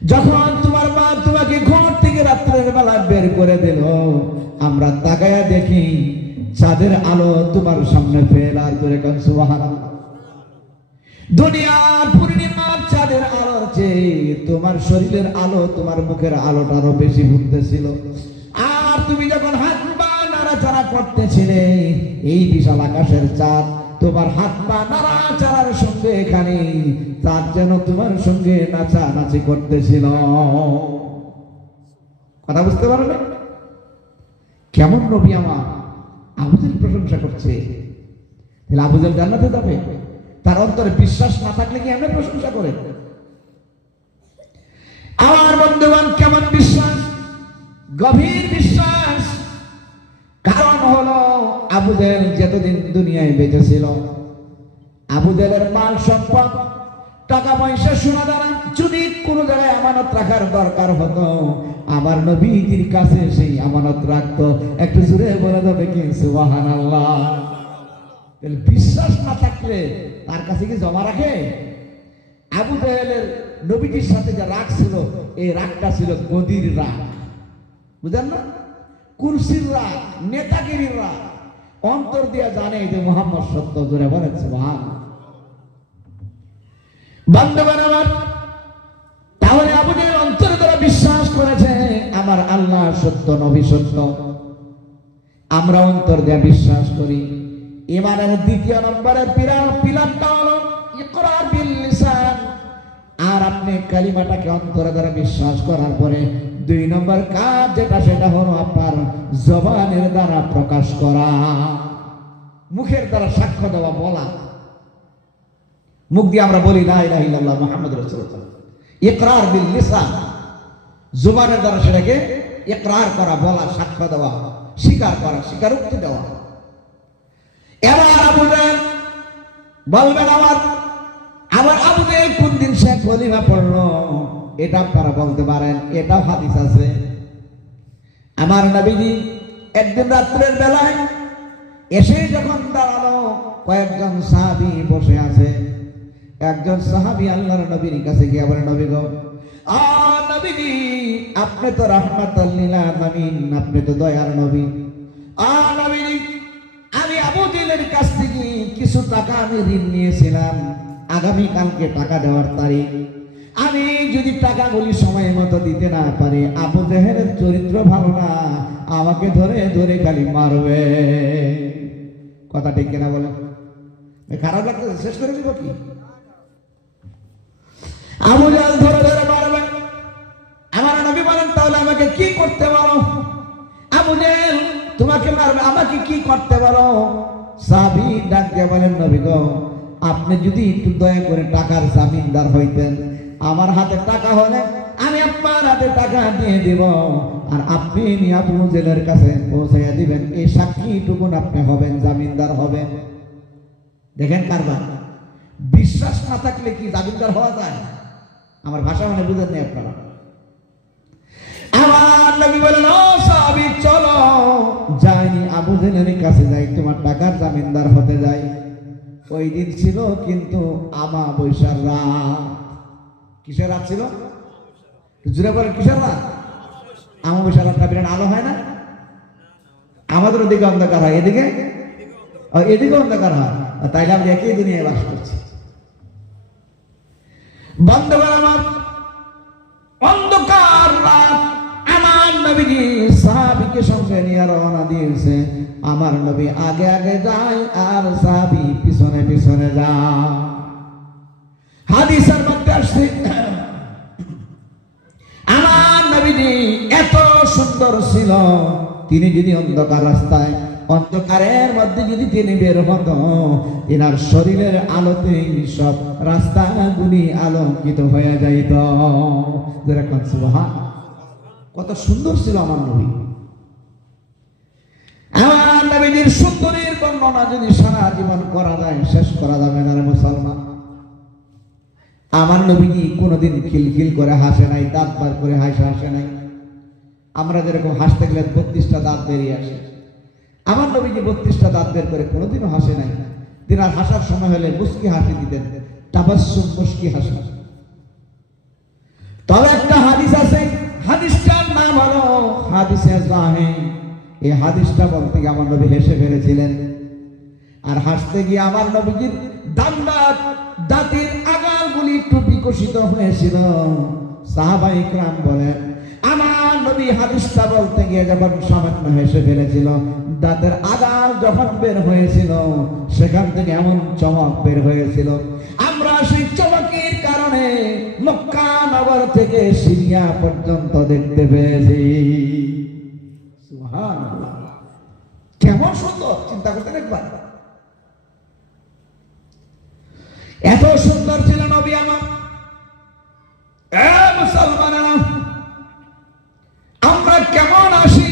যখন তোমার মা তোমাকে ঘর থেকে রাত্রের বেলায় বের করে দিল, আমরা তাকায়া দেখি চাঁদের আলো তোমার সামনে ফেল। আর জোরে কান সুবহানাল্লাহ। দুনিয়ার পূর্ণিমার চাঁদের আলোর চেয়ে তোমার শরীরের আলো, তোমার মুখের আলোটা আরো বেশি ফুটতেছিল। আর তুমি যখন হাত পা নাড়াচাড়া করতেছিলে, এই বিশাল আকাশের চাঁদ তোমার হাত পা নাড়াচাড়ার সঙ্গে এখানে চাঁদ যেন তোমার সঙ্গে নাচানাচি করতেছিল। কথা বুঝতে পারো না? কেমন নবী আমার! আবু জাহেল প্রশংসা করছে, তাহলে আবু জাহেল জান্নাতে যাবে? তার অন্তরে বিশ্বাস না থাকলে কি এমনি প্রশংসা করে? আমার বন্ধুগণ, কেমন বিশ্বাস? গভীর বিশ্বাস। কারণ হলো, আবু জাহেল যতদিন দুনিয়ায় বেঁচে ছিল, আবু জাহেলের মাল সম্পদ, টাকা পয়সা, সোনা দানা যদি কোনো জায়গায় আমানত রাখার দরকার হতো, আমার নবীজির কাছে সেই আমানত রাখতো। একটু জোরে বলে যাবে কি সুবহানাল্লাহ? বিশ্বাস না থাকলে তার কাছে কি জমা রাখে? আবু জাহেলের নবীজির সাথে যে রাগ ছিল, এই রাগটা ছিল গদির রাগ, বুঝেন না? কুরসির রাগ, নেতাগিরির রাগ। অন্তর দিয়ে জানে যে মুহাম্মদ সত্য। জোরে বলেন সুবহানাল্লাহ। বন্ধুগণ আমার, তাহলে আবু জাহেল অন্তরে দ্বারা বিশ্বাস করেছে আমার আল্লাহ সত্য, নবী সত্য। আমরা অন্তর দিয়ে বিশ্বাস করি। ঈমানের দ্বিতীয় নম্বরের পিলারটা হলো ইকরার বিল লিসান। আর আপনি কালিমাটাকে অন্তরে দ্বারা বিশ্বাস করার পরে দুই নম্বর কাজ যেটা সেটা হলো আপনার জবানের দ্বারা প্রকাশ করা, মুখের দ্বারা সাক্ষ্য দেওয়া, বলা। মুখ দিয়ে আমরা বলি লা ইলাহা ইল্লাল্লাহ মুহাম্মাদুর রাসূলুল্লাহ, ইকরার বিল লিসান, জবানের দ্বারা সেটাকে ইকরার করা, বলা, সাক্ষ্য দেওয়া, স্বীকার করা, স্বীকারোক্তি দেওয়া। এবার আবু জাহেল বলবেন আবার আবু জাহেল কোন দিন সে কলিমা পড়লো, এটা আপনারা বলতে পারেন, এটাও হাদিস আছে। আমার নবীজি একদিন রাত্রের বেলায় এসে যখন দাঁড়ালো, কয়েকজন সাহাবী বসে আছে। একজন সাহাবী আল্লাহর নবীর কাছে গিয়ে বলে, নবী গো, নবীজি আপনি তো রাহমাতাল লিল আলামিন, আপনি তো দয়ার নবী। নবীজি আমি আবু জাহেলের কাছ থেকে কিছু টাকা আমি ঋণ নিয়েছিলাম, আগামী কালকে টাকা দেওয়ার তারিখ। আমি যদি টাকাগুলি সময় মতো দিতে না পারি, আবু জাহেলের চরিত্র ভালো না, আমাকে ধরে ধরে খালি মারবে। কথা ঠিক কিনা বলে? খারাপ লাগতেছে, শেষ করে দিব কি? আবু জাহেল ধরে ধরে মারবে। আমার নবী বলেন, তাহলে আমাকে কি করতে বলো? আবু জাহেল তোমাকে মারবে, আমাকে কি করতে বলো? সাহাবী ডাক দিয়ে বলেন, নবী গো, আপনি যদি একটু দয়া করে টাকার জামিনদার হইতেন, আমার হাতে টাকা হলে আমি আপনার হাতে টাকা দিয়ে দিব, আর আপনি আবু জাহেলের কাছে পৌঁছাইয়া দিবেন, এই সাক্ষীটুকুন আপনি হবেন, জামিনদার হবেন। দেখেন কারবার, বিশ্বাস না থাকলে কি জামিনদার হওয়া যায়? আমার ভাষা মানে বুঝেন নাই আপনারা। আমার নবী বলেন, ও সাহাবী চলো যাইনি, আবু জাহেলের কাছে যাই, তোমার টাকার জামিনদার হতে যাই। ওই দিন ছিল কিন্তু আমাবস্যার রাত। কিসের রাত ছিল? জুড়ে বলেন, কিসের রাত? আমাবস্যার রাতটা বিরাট আলো হয় না? আমাদের ওদিকে অন্ধকার হয়, এদিকে এদিকে অন্ধকার হয়, তাইলে আমি একই দুনিয়ায় বাস করছি। বন্ধুগণ আমার, অন্ধকার রাত, আমার নবীজি সাহাবীকে সঙ্গে নিয়ে রওনা দিয়েছে। আমার নবী আগে আগে যায় আর সাহাবী পিছনে পিছনে যায়। হাদিসের মধ্যে আসছে, আমার নবীজি এত সুন্দর ছিল, তিনি যদি অন্ধকার রাস্তায়, অন্ধকারের মধ্যে যদি তিনি বের হতো, এনার শরীরের আলোতেই সব রাস্তাগুলি আলোকিত হয়ে যাইত। যেরকম সুবহান, কত সুন্দর ছিল আমার নবী। আমার নবীর সুন্দরের বর্ণনা যদি সারা জীবন করা যায়, শেষ করা যাবে না রে মুসলমান। আমার নবীজি কোনোদিন খিলখিল করে হাসে নাই, দাঁত বার করে হাসে নাই। আমরা যেরকম হাসতে গেলে 32টা দাঁত বেরিয়ে আসে, আমার নবীজি 32টা দাঁত বের করে কোনোদিনও হাসে নাই। তিনি আর হাসার সময় হলে মুস্কি হাসি দিতেন, তাবাসসুম, মুস্কি হাসি। তবে একটা হাদিস আছে, হাদিসটার নাম হলো হাদিসে জাহে। এই হাদিসটা বলতে গিয়ে আমার নবী হেসে ফেলেছিলেন, আর হাসতে গিয়ে আমার নবীজির দাঁতের আগালগুলি একটু বিকশিত হয়েছিল। সাহাবায়ে কেরাম বলেন, আমার নবী হাদিসটা বলতে গিয়ে যখন সামান্য হেসে ফেলেছিল, দাঁতের আগাল যখন বের হয়েছিল, সেখান থেকে এমন চমক বের হয়েছিল, আমরা সেই চমকের কারণে মক্কা নগর থেকে সিরিয়া পর্যন্ত দেখতে পেয়েছি। সুবহানাল্লাহ, কেমন সুন্দর, চিন্তা করতে একবার। এত সুন্দর ছিল নবী আমার। মুসলমানেরা, আমরা কেমন আসি,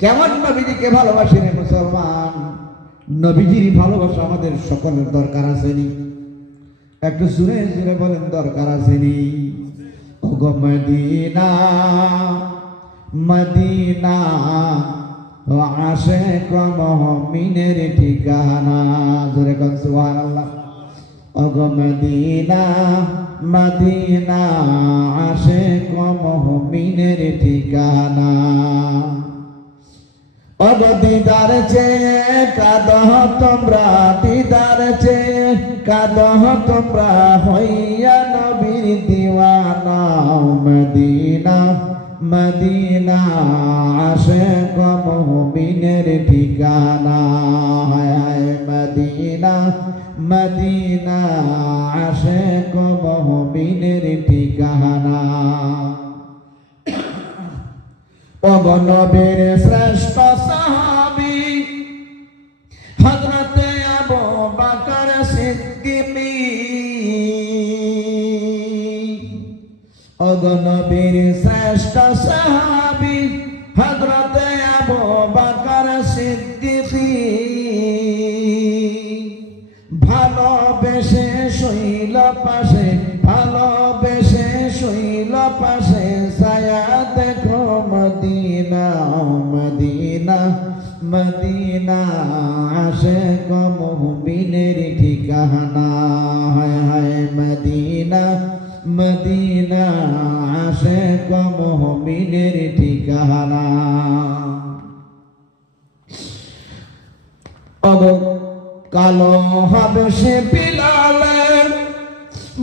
কেমন নবীজিকে ভালোবাসি রে মুসলমান। নবীজির ভালোবাসা আমাদের সকলের দরকার আসেনি? একটু জোরে জোরে বলেন, দরকার আসেনি? ওগো মদিনা মদিনা, ও আশিক মুমিনের ঠিকানা। জোরে কোন সুবহানাল্লাহ। ওগো মদিনা মদিনা, আশিক মুমিনের ঠিকানা। ওগো দিদার চেয়ে কাঁদো তোমরা, দিদার চেয়ে কাঁদো তোমরা, হইয়া নবীর দিওয়ানা। মদিনা মদিনা, আশিক মুমিনের ঠিকানা। হায় হায় মদিনা মদিনা, আশিক মুমিনের ঠিকানা। ওগো নবীর শ্রেষ্ঠ সাহাবী হযরতে আবু বকর সিদ্দিক, ওগো নবীর শ্রেষ্ঠ সাহাবী হযরতে আবু বকর সিদ্দিক, ভালোবেসে শৈল পাশে, ভালোবেসে শৈল পাশে, ছায়া দেখো মদিনা মদিনা মদিনা, আশিক মুমিনের ঠিকানা, হায় হায় মদিনা মদিনা, আশিক মুমিনের ঠিকানা। ওগো কালো হাবশে বিলালের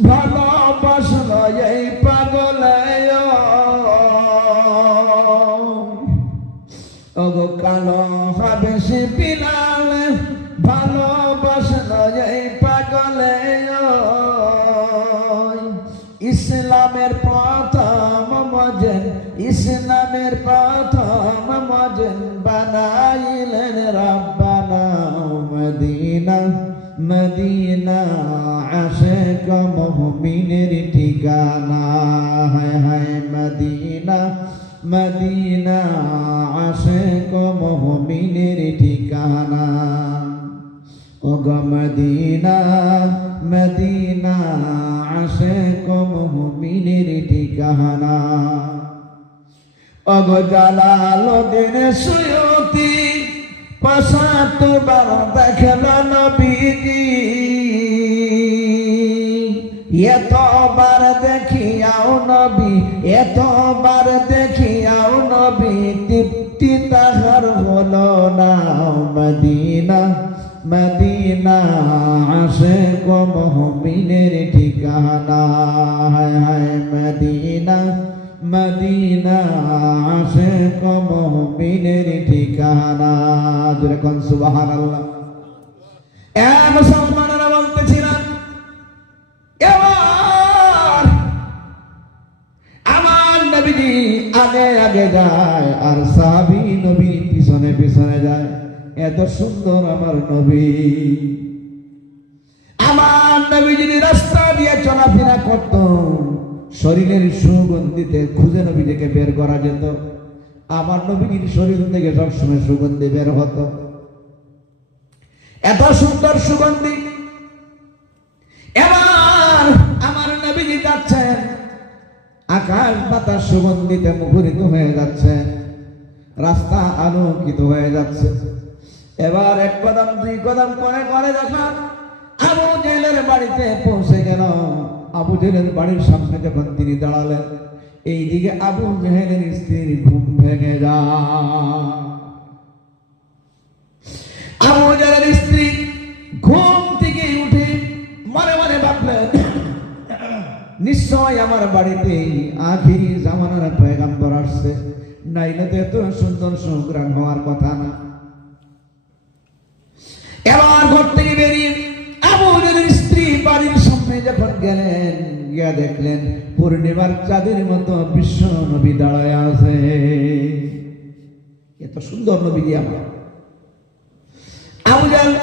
ভালোবাসল এই পাগলে, ওগো কালো হাবশে বিলালের ভালোবাসল এই পাগলে, ইসলামের প্রথম মজেন, ইসলামের প্রথম মজেন বানাইলেন রব্বানা মদিনা মদিনা, আশিক মুমিনের ঠিকানা, হায় হায় মদিনা মদিনা, আশিক মুমিনের ঠিকানা। ওগো মদিনা মদিনা, আশিক মুমিনের ঠিকানা। ওগো জালালউদ্দিন সুয়ুতি ৭৫ বার দেখল নবীজি, এতবার দেখিয়াও নবী, এতবার দেখিয়াও নবী, তৃপ্তি তাহার হলো না মদিনা মদিনা, আশিক মুমিনের ঠিকানা, হায় হায় মদিনা মদিনা, আশিক মুমিনের ঠিকানা। যেরকম সুবহানাল্লাহ। এ মুসলমানেরা বলতেছিলাম, এবার আমার নবীজি আগে আগে যায় আর সাহাবী নবী পিছনে পিছনে যায়। এত সুন্দর আমার নবী। আমার নবী যদি রাস্তা দিয়ে চলাফেরা করত, শরীরের সুগন্ধিতে খুঁজে নবীকে বের করা যেত। আমার নবীর শরীর থেকে সবসময় সুগন্ধি বের হতো, এত সুন্দর সুগন্ধি। এবার আমার নবীজি যাচ্ছেন, আকাশ বাতাস সুগন্ধিতে মুখরিত হয়ে যাচ্ছে, রাস্তা আলোকিত হয়ে যাচ্ছে। এবার এক কদম দুই কদম করে করে যখন আবু জেহেলের বাড়িতে পৌঁছে গেল, আবু জেহেলের বাড়ির সামনে যখন তিনি দাঁড়ালেন, এইদিকে আবু জেহেলের স্ত্রীর ঘুম ভেঙে যায়। আবু জেহেলের স্ত্রী ঘুম থেকে উঠে মনে মনে ভাবলেন, নিশ্চয় আমার বাড়িতে আখিরি জামানার পয়গাম্বর আসছে, নাইলে তো এত সুন্দর সুগ্রাণ হওয়ার কথা না। এবার ঘর থেকে বেরিয়ে আবু জেহেলের স্ত্রী বাড়ির সামনে যখন গেলেন, গিয়া দেখলেন পূর্ণিমার চাঁদের মতো বিশ্ব নবী দাঁড়ায় আছে। এত সুন্দর নবী আমার। আবু জেহেল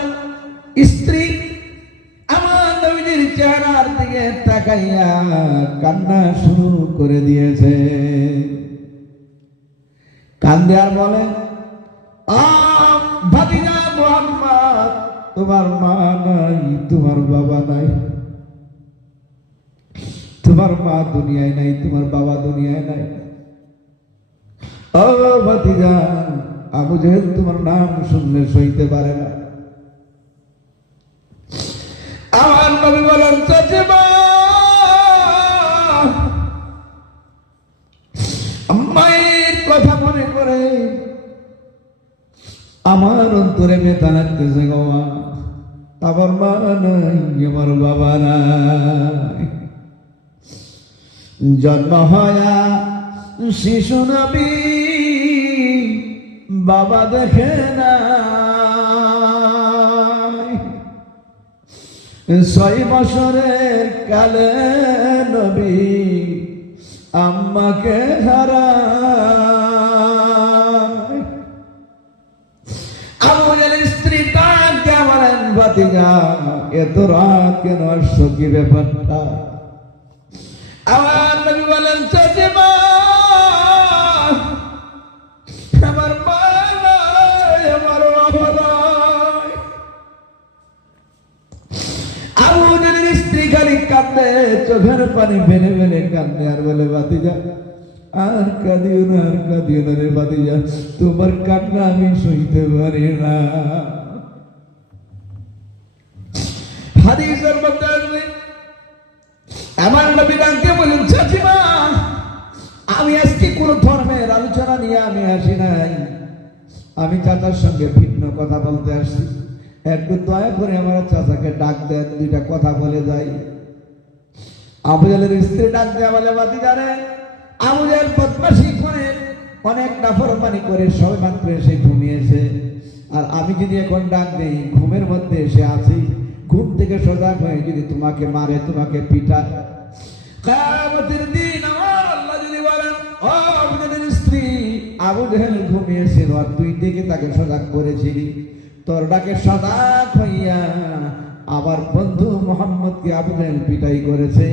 স্ত্রী আমার নবীর চেহারার দিকে তাকাইয়া কান্না শুরু করে দিয়েছে। কান্দে আর বলে, ভাতিজা মুহাম্মদ, তোমার মা নাই, তোমার বাবা নাই, তোমার মা দুনিয়ায় নাই, তোমার বাবা দুনিয়ায় নাই। ও ভাতিজা, আবু জেহেল তোমার নাম শুনলে সইতে পারে না। আমার নবী বলেন, চাচিমা, মায়ের কথা মনে করে আমার অন্তরে ব্যথা লাগতেছে গো। আমার মা নাই, আমার বাবা নাই। জন্ম হয়া শিশু নবী বাবা দেখে না, 6 বছরের কালে নবী আম্মাকে হারায়। ভাতিজা এত রাত কেন আসছো, কি ব্যাপারটা? আমার নবী বলেন, চাচিমা আমার মা নাই, আমার বাবা নাই। আবু জাহেলের স্ত্রী খালি কাঁদে, চোখের পানি ফেলে ফেলে কাঁদে আর বলে, ভাতিজা আর কাঁদিও না, আর কাঁদিও না রে ভাতিজা, তোমার কান্না আমি সইতে পারি না। হাদিসের মধ্যে আসবে, আমার নবী ডাকতে বলেন, চাচিমা আমি আজকে কোন ধর্মের আলোচনা নিয়ে আমি আসি নাই, আমি চাচার সঙ্গে ভিন্ন কথা বলতে আসছি, একটু দয়া করে আমার চাচাকে ডাক দেন, দুইটা কথা বলে যাই। আবু জাহেলের স্ত্রী ডাক দেয়া বলে, ভাতিজা রে, আবু জাহেল বদমাশি করে অনেক নাফরমানি করে সবে মাত্র এসে ঘুমিয়েছে, আর আমি যদি এখন ডাক দেই ঘুমের মধ্যে এসে আছি, ঘুম থেকে সজাগ হয়ে যদি তোমাকে মারে, তোমাকে পিটায়, কিয়ামতের দিন আমার আল্লাহ যদি বলেন, ও আবু জাহেলের স্ত্রী, আবু জাহেল ঘুমিয়েছিল আর তুই ডেকে তাকে সজাগ করেছিলি, তোর ডাকে সজাগ হইয়া আমার বন্ধু মোহাম্মদকে আবু জাহেল পিটাই করেছে,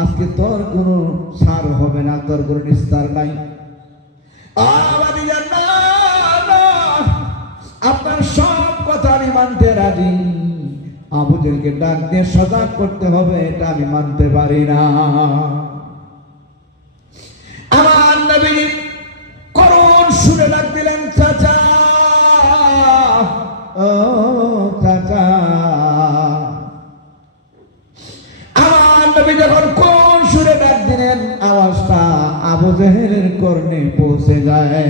আজকে তোর কোনো ছাড় হবে না, তোর কোনো নিস্তার নাই। আপনার সব কথা আমি মানতে রাজি, আবু জাহেলকে ডাক দিয়ে সজাগ করতে হবে এটা আমি মানতে পারি না। আমার নবী করুণ সুরে ডাক দিলেন, চাচা, ও চাচা। আমার নবী যখন কোন সুরে ডাক দিলেন, আওয়াজটা আবু জাহেলের কর্ণে পৌঁছে যায়।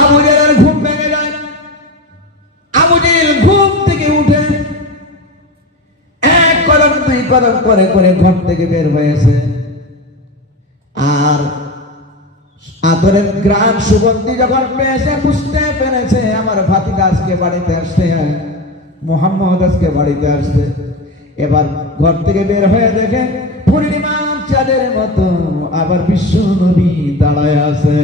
আবু জাহেলের ঘুম ভেঙে যায়। আবু জাহেল ঘুম থেকে উঠে এক কদম দুই কদম করে করে ঘর থেকে বের হয়েছে, আর আদরের গ্রাম সুগন্ধি যখন পেয়েছে, বুঝতে পেরেছে আমার ভাতিজা আজকে বাড়িতে আসছে, মোহাম্মদ আজকে বাড়িতে আসছে। এবার ঘর থেকে বের হয়ে দেখে পূর্ণিমার চাঁদের মতো আবার বিশ্ব নবী দাঁড়ায় আছে।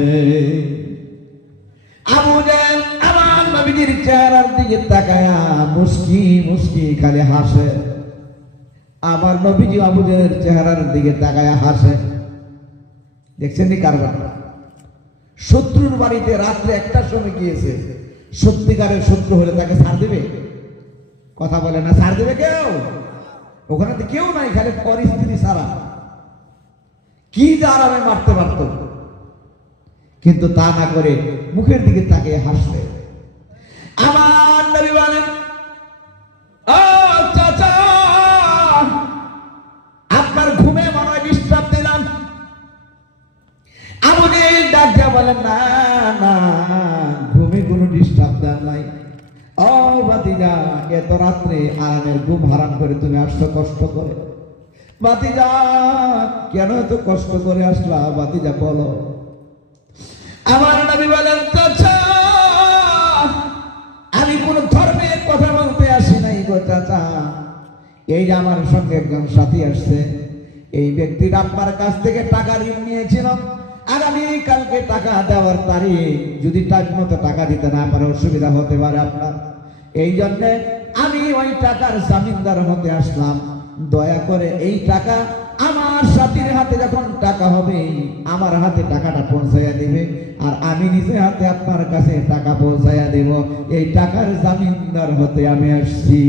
আবু জাহেল আমার নবীজির চেহারার দিকে তাকায়া মুস্কি মুস্কি খালি হাসে। আমার নবীজি আবু জাহেলের চেহারার দিকে তাকায়া হাসে। দেখছেন নি কারবার? শত্রুর বাড়িতে রাত্রে একটার সময় গিয়েছে, সত্যিকারের শত্রু হলে তাকে ছাড় দেবে? কথা বলে না, ছাড় দেবে কেউ? ওখানে তো কেউ নাই, খালি পরিস্থিতি ছাড়া কি যে আরামে মারতে পারত, কিন্তু তা না করে মুখের দিকে তাকে হাসলে। আমার নবী বলেন, ও চাচা, আপনার ঘুমে মনে হয় ডিস্টার্ব দিলাম। আবু জাহেল ডাক দিয়া বলেন, না না, ঘুমে কোনো ডিস্টার্ব দেন নাই। ও ভাতিজা, এত রাত্রে আরামের ঘুম হারাম করে তুমি আসছো কষ্ট করে। ভাতিজা, কেন এত কষ্ট করে আসলা ভাতিজা, বলো। আমার নবী বলেন, চাচা, আমি কোন ধর্মের কথা বলতে আসি নাই গো চাচা। এই যে আমার সঙ্গে একজন সাথী আসছে, এই ব্যক্তির আপনার কাছ থেকে টাকা ঋণ নিয়েছিল, আগামী কালকে টাকা দেওয়ার তারিখ, যদি টাইম মতো টাকা দিতে না পারে অসুবিধা হতে পারে আপনার, এই জন্য আমি ওই টাকার জামিনদার হতে আসলাম। দয়া করে এই টাকা আমার সাথীর হাতে যখন টাকা হবে, আমার হাতে টাকাটা পৌঁছাইয়া দিবে, আর আমি নিজে হাতে আপনার কাছে টাকা পৌঁছাইয়া দেব। এই টাকার জামিনদার হতে আমি আসছি।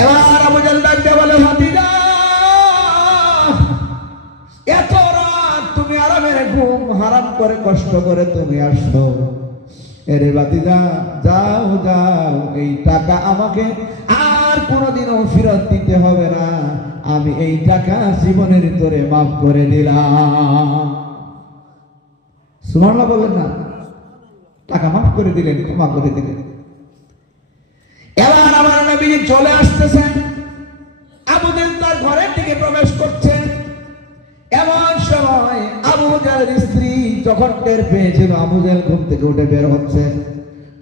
এবার আবু জাহেল ডাকতে বলে, ভাতিজা, এত রাত তুমি আরামের ঘুম হারাম করে কষ্ট করে তুমি আসছো, এরে ভাতিজা, যাও যাও, এই টাকা আমাকে আর কোনোদিনও ফেরত দিতে হবে না, আমি এই টাকা জীবনের তোরে মাফ করে দিলাম। সুবহানাল্লাহ বলবেন না? টাকা মাফ করে দিলেন, ক্ষমা করে দিলেন। এবার আমার নবীজি চলে আসতেছেন, আবু জাহেল তার ঘরের দিকে প্রবেশ করছে। এমন সময় আবু জাহেলের স্ত্রী যখন টের পেয়েছিল আবু জাহেল ঘুম থেকে উঠে বের হচ্ছে,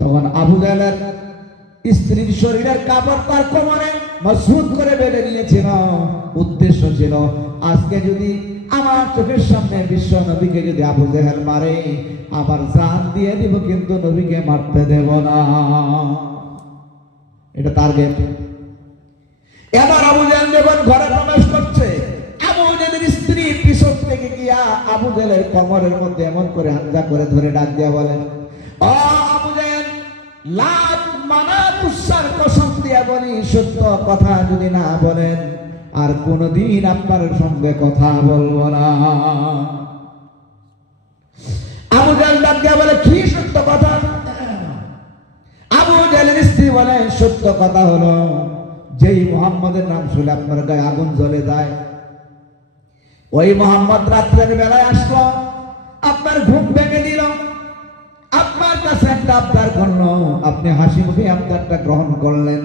তখন আবু জাহেলের স্ত্রীর শরীরের কাপড় তার কোমরে মজবুত করে বেঁধে নিয়েছিল। উদ্দেশ্য ছিল, আজকে যদি আমার আমার চোখের সামনে বিশ্ব নবীকে যদি আবু জেহেল মারে, আবার জান দিয়ে দিব, কিন্তু নবীকে মারতে দেব না। এটা টার্গেট। এবার আবু জেহেল যখন ঘরে প্রবেশ করছে, আবু জেহেলের স্ত্রী পিছন থেকে গিয়া আবু জেহেলের কোমরের মধ্যে এমন করে হামজা করে ধরে ডাক দিয়া বলেন, ও আবু জেহেল, লাত মানাত উসার কসম দিয়া বলি, সত্য কথা যদি না বলেন আর কোনদিন আপনার সঙ্গে কথা বলবো না। আবু জেহেল ডাক দিয়া বলে, কি সত্য কথা? আবু জেহেলের স্ত্রী বলে, সত্য কথা হলো যেই মুহাম্মদের নাম শুনে আপনার গায়ে আগুন জ্বলে যায়, ওই মুহাম্মদ রাত্রের বেলায় আসলো, আপনার ঘুম ভেঙে দিল, আপনার কাছে একটা আবদার করলো, আপনি হাসি মুখে আবদারটা গ্রহণ করলেন,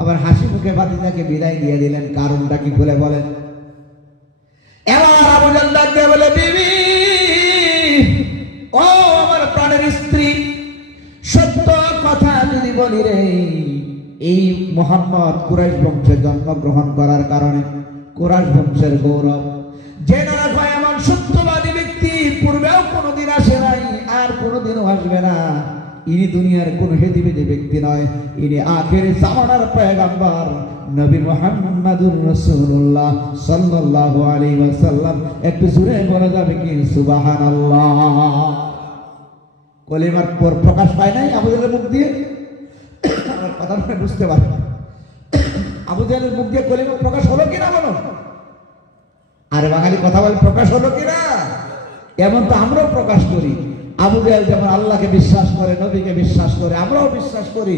আবার হাসি মুখে ভাতিজাকে বিদায় দিয়ে দিলেন। কারণটা কি বলে বলেন? এবার আবু জেহেল ডাক দিয়ে বলে, বিবি, ও আমার প্রাণের স্ত্রী, সত্য কথা যদি বলি রে, এই মুহাম্মদ কুরাইশ বংশে জন্মগ্রহণ করার কারণে কুরাইশ বংশের গৌরব। যে না রাখা এমন সত্যবাদী ব্যক্তি পূর্বেও কোনোদিন আসে নাই, আর কোনোদিনও আসবে না। ইনি দুনিয়ার কোন হেদিবেদি ব্যক্তি নয়, ইনি আখেরি জামানার পয়গম্বর নবী মুহাম্মদুর রাসূলুল্লাহ সাল্লাল্লাহু আলাইহি ওয়াসাল্লাম। একটু জোরে বলা যাবে কি সুবহানাল্লাহ? কলিমার পর প্রকাশ পায় নাই আবু জেহেলের মুখ দিয়ে? আমার কথা বুঝতে পারেন? আবু জেহেলের মুখ দিয়ে কলিমা প্রকাশ হলো কিনা বলো? আরে বাঙালি কথা বলে, প্রকাশ হলো কিনা? এমন তো আমরাও প্রকাশ করি। আবু জেহেল যেমন আল্লাহকে বিশ্বাস করে, নবীকে বিশ্বাস করে, আমরাও বিশ্বাস করি।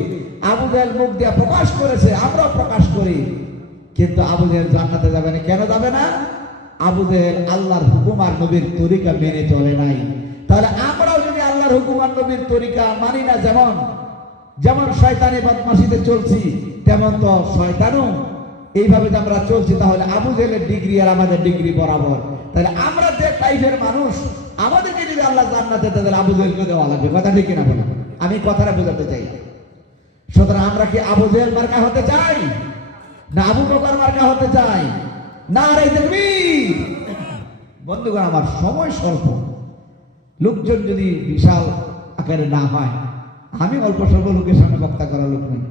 আবু জেহেল মুখ দিয়ে প্রকাশ করেছে, আমরাও প্রকাশ করি। কিন্তু আবু জেহেল জান্নাতে যাবে না। কেন যাবে না? আবু জেহেল আল্লাহর হুকুম আর নবীর তরিকা মেনে চলে নাই। তাহলে আমরাও যদি আল্লাহর হুকুম আর নবীর তরিকা মানি না, যেমন যেমন শয়তানি বদমাশিতে চলছি, তেমন তো শয়তানও এইভাবে যে আমরা চলছি, তাহলে আবু জেহেলের ডিগ্রি আর আমাদের ডিগ্রি বরাবর। তাহলে আমরা যে টাইপের মানুষ, আমাদেরকে যদি আল্লাহ জান্নাতে দেয়, তাহলে আবু জেহেলকে দেওয়া লাগবে। কথা ঠিক কিনা বলেন? আমি কথাটা বোঝাতে চাই। সুতরাং আমরা কি আবু জেহেল মার্কা হতে চাই, না আবু বকর মার্কা হতে চাই? নারে তাকবীর! বন্ধুগণ, আমার সময় স্বল্প, লোকজন যদি বিশাল আকারে না হয়, আমি অল্প স্বল্প লোকের সামনে বক্তা করা লোক নই।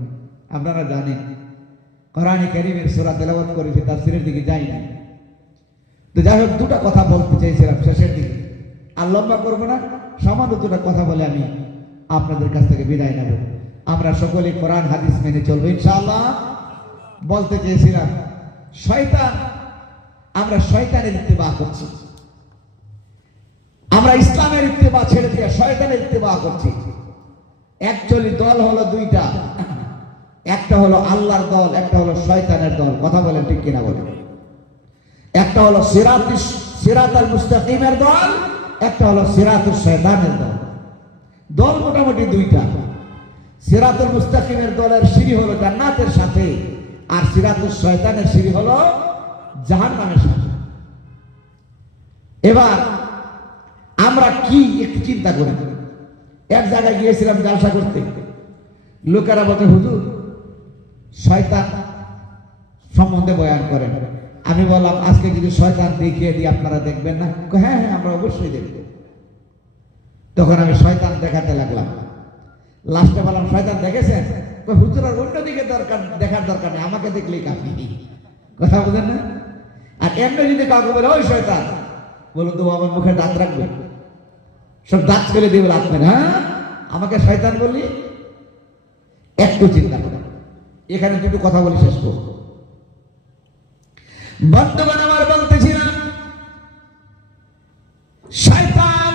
আপনারা জানেন কোরআনে কারীমের সূরা তেলাওয়াত করেছি, তাফসীরের দিকে যাইনি। তো যাই হোক, দুটো কথা বলতে চাইছিলাম শেষের দিকে, আর লম্বা করবো না। সামান্য দুটো কথা বলে আমি আপনাদের কাছ থেকে বিদায় নেব। আমরা সকলে কোরআন হাদিস মেনে চলবো ইনশাআল্লাহ। বলতে চেয়েছিলাম, শয়তান, আমরা শয়তানের ইত্তেবা করছি, আমরা ইসলামের ইত্তেবা ছেড়ে দিয়ে শয়তানের ইত্তেবা করছি। অ্যাকচুয়ালি দল হলো দুইটা, একটা হলো আল্লাহর দল, একটা হলো শয়তানের দল। কথা বলেন ঠিক কিনা বলেন? একটা হলো সিরাতাল মুস্তাকিমের দল, একটা হলো সিরাতুল শয়তানের দল। দল মোটামুটি দুইটা। সিরাতুল মুস্তাকিমের দলের সিঁড়ি হলো জান্নাতের সাথে, আর সিরাতুল শয়তানের সিঁড়ি হলো জাহান্নামের সাথে। এবার আমরা কি একটু চিন্তা করি। এক জায়গায় গিয়েছিলাম জালসা করতে, লোকেরা বলতে, হুজুর শয়তান সম্বন্ধে বয়ান করেন। আমি বললাম, আজকে যদি শয়তান দেখিয়ে দিই আপনারা দেখবেন না? হ্যাঁ হ্যাঁ, আমরা অবশ্যই দেখব। তখন আমি শয়তান দেখাতে লাগলাম। লাস্টে বললাম, শয়তান দেখেছেন? হুজুর আর অন্যদিকে দেখার দরকার নেই, আমাকে দেখলেই কাফি। কথা বলেন না? আর এমনি যদি কাউকে বলে, ওই শয়তান, বলুন তো আমার মুখে দাঁত রাখবে, সব দাঁত ফেলে দিয়ে বলে, আপনি হ্যাঁ আমাকে শয়তান বললি? একটু চিন্তা করেন। এখানে দুটো কথা বলে শেষ করব। বর্তমান আমার বলতেছিলাম, শয়তান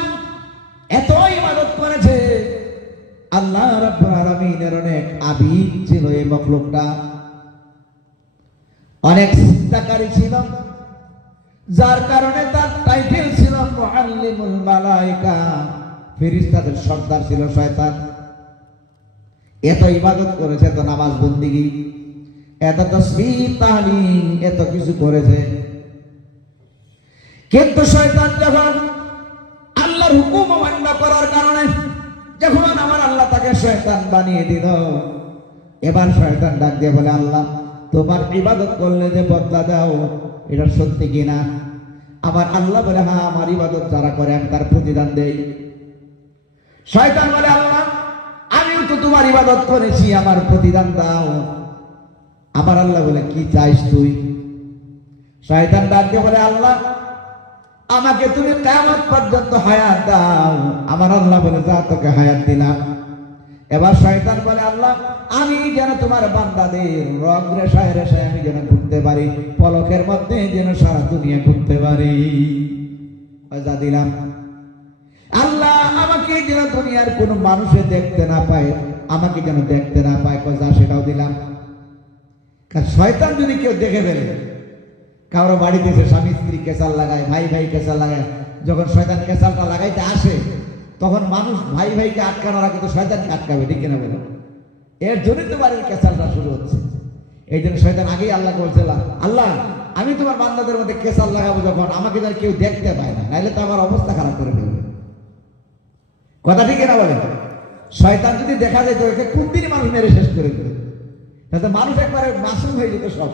এত ইবাদত করেছে, আল্লাহ রাব্বুল আলামিনের অনেক আবিদ ছিল। এই মখলুকটা অনেক চিন্তাকারী ছিল, যার কারণে তার টাইটেল ছিল মুআল্লিমুল মালায়েকা, ফেরেশতাদের সর্দার ছিল শয়তান। এত ইবাদত করেছে, এত নামাজ বন্দেগী, এত তাসবিহ তাহলিল, এত কিছু করেছে। কিন্তু শয়তান যখন আল্লাহর হুকুম অমান্য করার কারণে যখন আমার আল্লাহ তাকে শয়তান বানিয়ে দিল, এবার শয়তান ডাক দিয়ে বলে, আল্লাহ তোমার ইবাদত করলে যে বদলা দাও, এটা সত্যি কিনা? আমার আল্লাহ বলে হ্যাঁ, আমার ইবাদত যারা করে আমি তার প্রতিদান দেই। শয়তান বলে আল্লাহ আমিও তো তোমার ইবাদত করেছি, আমার প্রতিদান দাও। আমার আল্লাহ বলে কি চাইস তুই? শয়তান ডাক দিয়ে বলে আল্লাহ আমাকে তুমি কিয়ামত পর্যন্ত হায়াত দাও। আমার আল্লাহ বলে যা তোকে হায়াত দিলাম। এবার শয়তান বলে আল্লাহ আমি যেন তোমার বান্দাদের রং রেশায় রেশায় আমি যেন ঘুরতে পারি, পলকের মধ্যে যেন সারা দুনিয়া ঘুরতে পারি। যা দিলাম। আল্লাহ আমাকে যেন দুনিয়ার কোন মানুষে দেখতে না পায়, আমাকে যেন দেখতে না পায়, যা সেটাও দিলাম। কারণ শয়তান যদি কেউ দেখে ফেলে, কারো বাড়িতে এসে স্বামী স্ত্রী কেসাল লাগায়, ভাই ভাই কেসাল লাগায়, যখন শয়তান কেসালটা লাগাইতে আসে তখন মানুষ ভাই ভাইকে আটকানোর আগে তো শয়তানকে আটকাবে, ঠিক কিনা বলো? এর জন্যই তো বাড়ির কেসালটা শুরু হচ্ছে। এই জন্য শয়তান আগেই আল্লাহকে বলছে আল্লাহ আমি তোমার বান্দাদের মধ্যে কেসাল লাগাবো যখন, আমাকে যেন কেউ দেখতে পায় না, নাইলে তো আমার অবস্থা খারাপ করে দেবে। কথা ঠিক কিনা বলে? শয়তান যদি দেখা যায় তো একে কোন দিনই মানুষ মেরে শেষ করে দেবে, তাতে মানুষ একবারে মাসুম হয়ে যেত সব।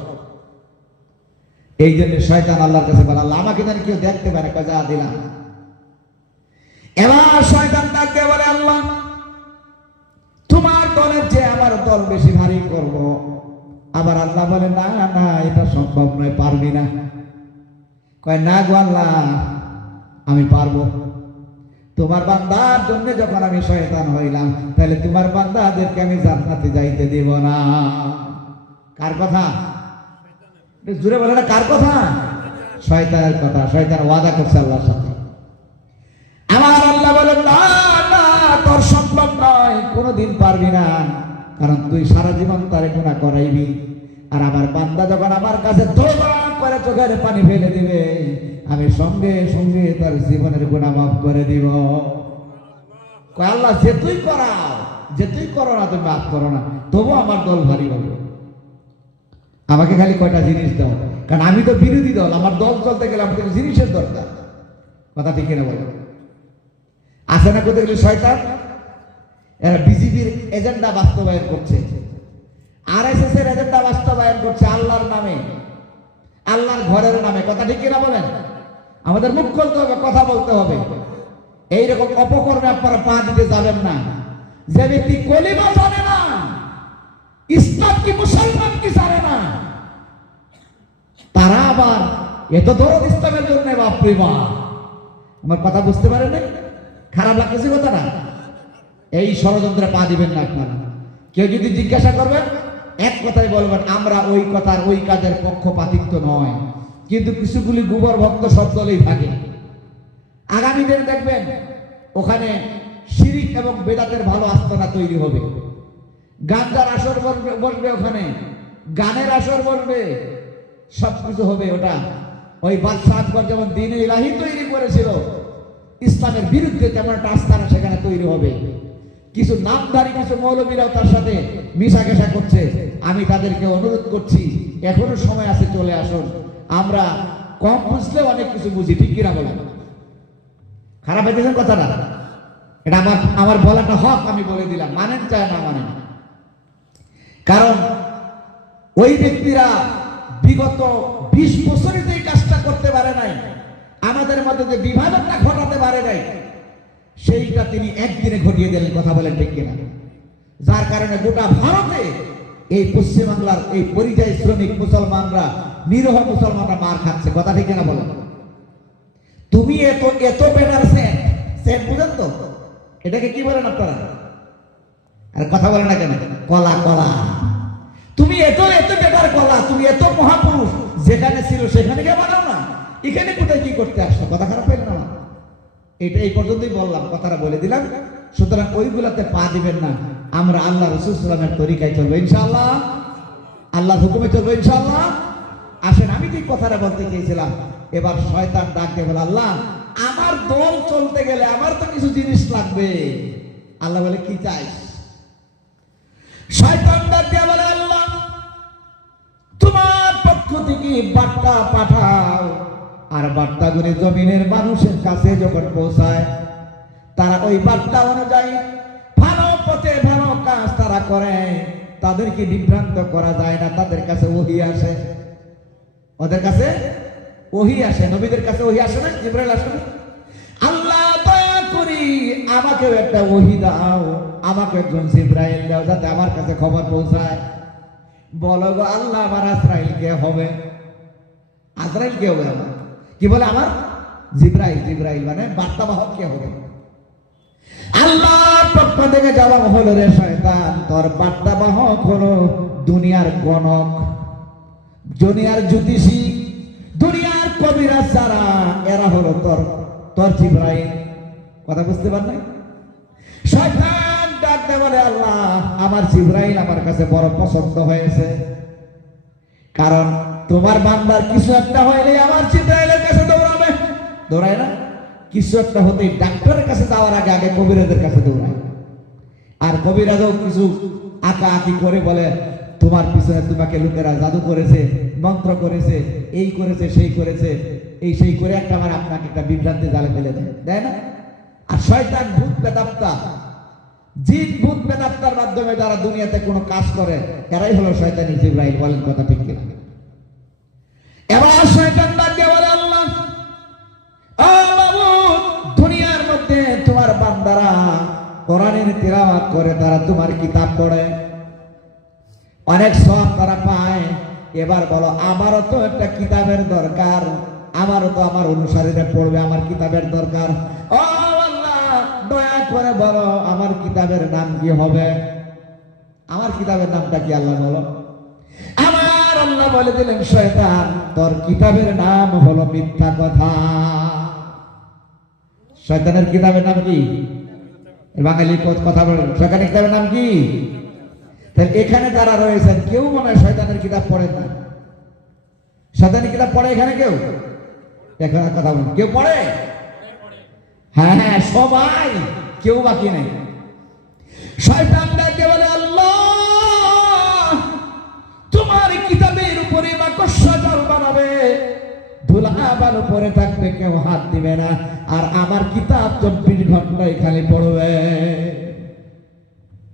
এই জন্য শয়তান আল্লাহর কাছে বলে আল্লাহ আমাকে যেন কেউ দেখতে পারে, যা দিলাম। এবার শয়তান ডাকতে বলে আল্লাহ তোমার দলের চেয়ে আমার দল বেশি ভারী করব। আবার আল্লাহ বলে না না এটা সম্ভব নয়, পারবি না। কয় না গো আল্লাহ আমি পারবো। তোমার বান্দার জন্য যখন আমি শয়তান হইলাম, তাহলে তোমার বান্দাদেরকে আমি জান্নাতে যাইতে দেব না। কার কথা? জুড়ে বলে না কার কথা? শয়তানের কথা। শয়তান ওয়াদা করছে আল্লাহর সাথে। আমার আল্লাহ বলেন না না তোর সম্ভব নয়, কোনোদিন পারবি না, কারণ তুই সারা জীবন তারে গুনাহ করাইবি। আর আমার বান্দা যখন আমার কাছে তওবা করে চোখের পানি ফেলে দিবে, আমি সঙ্গে সঙ্গে তার জীবনের গুনাহ মাফ করে দিব। কয় আল্লাহ যে তুই করাও, যে তুই করো না তুমি মাফ করো না, তবু আমার দল ভারী হবে। আমাকে খালি কয়টা জিনিস দাও, কারণ আমি তো বিরোধী দল, আমার দল চলতে গেলে আমাদের জিনিসের দরকার। কথা ঠিক কিনা বলো? আসে না কোথায় গেলে শয়তান? এরা বিজেপির এজেন্ডা বাস্তবায়ন করছে, আরএসএস এর এজেন্ডা বাস্তবায়ন করছে আল্লাহর নামে, আল্লাহর ঘরের নামে। কথা ঠিক কিনা বলেন? আমাদের মুখ খুলতে হবে, কথা বলতে হবে। এইরকম অপকর্মে আপনারা পা দিতে যাবেন না। যে ব্যক্তি কলিমা জানে না, ইসলাম কি মুসলমান কি জানে না, তারা আবার এত দরদ ইসলামের জন্য বাপরে বাপ। আমার কথা বুঝতে পারেন না? খারাপ লাগতেছে কথাটা? এই ষড়যন্ত্রে পা দিবেন না আপনারা। কেউ যদি জিজ্ঞাসা করবেন এক কথাই বলবেন আমরা ওই কথার ওই কাজের পক্ষপাতিত্ব নয়, কিন্তু কিছুগুলি গোবর ভক্ত সব দলেই থাকে। আগামী দিনে দেখবেন ওখানে শিরিক এবং বেদাতের ভালো আস্তানা তৈরি হবে। গাঞ্জার আসর বসবে, ওখানে গানের আসর বসবে, সবকিছু হবে। ওটা ওই বাদশাহ আকবর যেমন দ্বীন ইলাহি তৈরি করেছিল ইসলামের বিরুদ্ধে, তেমন একটা আস্তানা সেখানে তৈরি হবে। কিছু নামধারী কিছু মৌলবীরাও তার সাথে মিশা ঘেঁষা করছে। আমি তাদেরকে অনুরোধ করছি এখনো সময় আছে, চলে আসুন। আমরা কম বুঝলেও অনেক কিছু বুঝি, ঠিক কিনা বলেন? খারাপ হয়েছে কথাটা? এটা আমার বলাটা হক, আমি বলে দিলাম, মানেন চায় না মানেন। কারণ ওই ব্যক্তিরা বিগত 20 বছরে যে কাজটা করতে পারে নাই, আমাদের মধ্যে যে বিভাজনটা ঘটাতে পারে নাই, সেইটা তিনি একদিনে ঘটিয়ে দিলেন। কথা বলেন ঠিক কিনা? যার কারণে গোটা ভারতে এই পশ্চিমবাংলার এই পরিযায়ী শ্রমিক মুসলমানরা, নিরহ মুসলমানরা মার খাচ্ছে। কথা ঠিক কিনা বলেন? তুমি এত এত বেটার সেন্ট বুঝেন তো? এটাকে কি বলেন আপনারা? আর কথা বলেন না কেন? কলা। কলা। তুমি এত এত বেটার কলা, তুমি এত মহাপুরুষ, যেখানে ছিল সেখানে গিয়ে বানাও না, এখানে কোথায় কি করতে আসছো? কথা খারাপ পেল না? এটা এই পর্যন্তই বললাম, কথাটা বলে দিলাম। সুতরাং ওইগুলাতে পা দিবেন না। আমরা আল্লাহ রাসূল সাল্লাল্লাহু আলাইহি ওয়াসাল্লামের তরিকায় চলবো ইনশাআল্লাহ, আল্লাহর হুকুমে চলবো ইনশাআল্লাহ। আসেন, আমি যে কথাটা বলতে চেয়েছিলাম, এবার শয়তান ডাক দিয়ে বলে আল্লাহ আমার দল চলতে গেলে আমার তো কিছু জিনিস লাগবে। আল্লাহ বলে কি চাইস? শয়তান ডাক দিয়ে বলে আল্লাহ তোমার পক্ষ থেকে বার্তা পাঠাও, আর বার্তাগুলি জমিনের মানুষের কাছে যখন পৌঁছায়, তারা ওই বার্তা অনুযায়ী ভালো পথে ভালো কাজ তারা করে, তাদেরকে বিভ্রান্ত করা যায় না। তাদের কাছে ওহী আসে, ওদের কাছে ওহী আসে, নবীদের কাছে ওহী আসে না, জিবরাইল আসে না? আল্লাহ দয়া করি আমাকেও একটা ওহী দাও, আমাকে একজন জিবরাইল দাও, যাতে আমার কাছে খবর পৌঁছায়। বলো গো আল্লাহ, আমার আজরাইল কে হবে? আজরাইল কে হবে আমার? কি বলে আমার? জিবরাইল। জিবরাইল মানে বার্তাবাহক কে হবে? আল্লাহর পক্ষ থেকে জবাব হলো, রে শয়তান, তোর বার্তাবাহক হলো দুনিয়ার গণক, দুনিয়ার জ্যোতিষী, দুনিয়ার কবিরাজ যারা, এরা হলো তোর জিবরাইল। কথা বুঝতে পারলে? শয়তান ডাকতে বলে, আল্লাহ, আমার জিবরাইল আমার কাছে বড় পছন্দ হয়েছে, কারণ তোমার বান্দার কিছু একটা হইলে আমার জিবরাইলের কাছে দৌড়াবে। দৌড়ায় না? কিছু একটা হতে ডাক্তারের কাছে যাওয়ার আগে আগে কবিরাজের কাছে দৌড়ায়। আর কবিরাজও কিছু আঁকা আঁকি করে বলে, তোমার পিছনে তোমাকে লোকেরা জাদু করেছে, মন্ত্র করেছে, এই করেছে, সেই করেছে, এই সেই করে একটা আমার আপনাকে একটা বিভ্রান্তি জালে ফেলে দেয় না? আর শয়তান ভূত প্রেতাত্মা, জিন ভূত প্রেতাত্মার মাধ্যমে যারা দুনিয়াতে কোনো কাজ করে, এরাই হলো শয়তানি জিবরাইল। বলেন কথা ঠিক কিনা? এবার শয়তান ডাকে বলে, আল্লাহ, ও মাবুদ, দুনিয়ার মধ্যে তোমার বান্দারা কোরআনের তিলাওয়াত করে, তারা তোমার কিতাব পড়ে, অনেক সওয়াব তারা পায়। এবার বলো, আমারও তো একটা কিতাবের দরকার, আমারও তো আমার অনুসারীরা পড়বে, আমার কিতাবের দরকার। ও আল্লাহ, দয়া করে বলো আমার কিতাবের নাম কি হবে? আমার কিতাবের নামটা কি আল্লাহ বলো? আমার আল্লাহ বলে দিলেন, শয়তান, তোর কিতাবের নাম হলো মিথ্যা কথা। শয়তানের কিতাবের নাম কি? বাঙালি কথা বলেন, শয়তানের কিতাবের নাম কি? তাহলে এখানে যারা রয়েছেন কেউ মনে হয় শয়তানের কিতাব পড়েন না। শয়তানের কিতাব পড়ে এখানে কেউ? এখানে কথা বলুন, কেউ পড়ে? হ্যাঁ হ্যাঁ, সবাই, কেউ বাকি নেই। শয়তান ডাকে বলে, আল্লাহ, তোমার কিতাবের উপরে মাকড়সা জাল বানাবে, ধুলাবাল উপরে থাকবে, কেউ হাত দিবে না, আর আমার কিতাব 24 ঘন্টায় খালি পড়বে।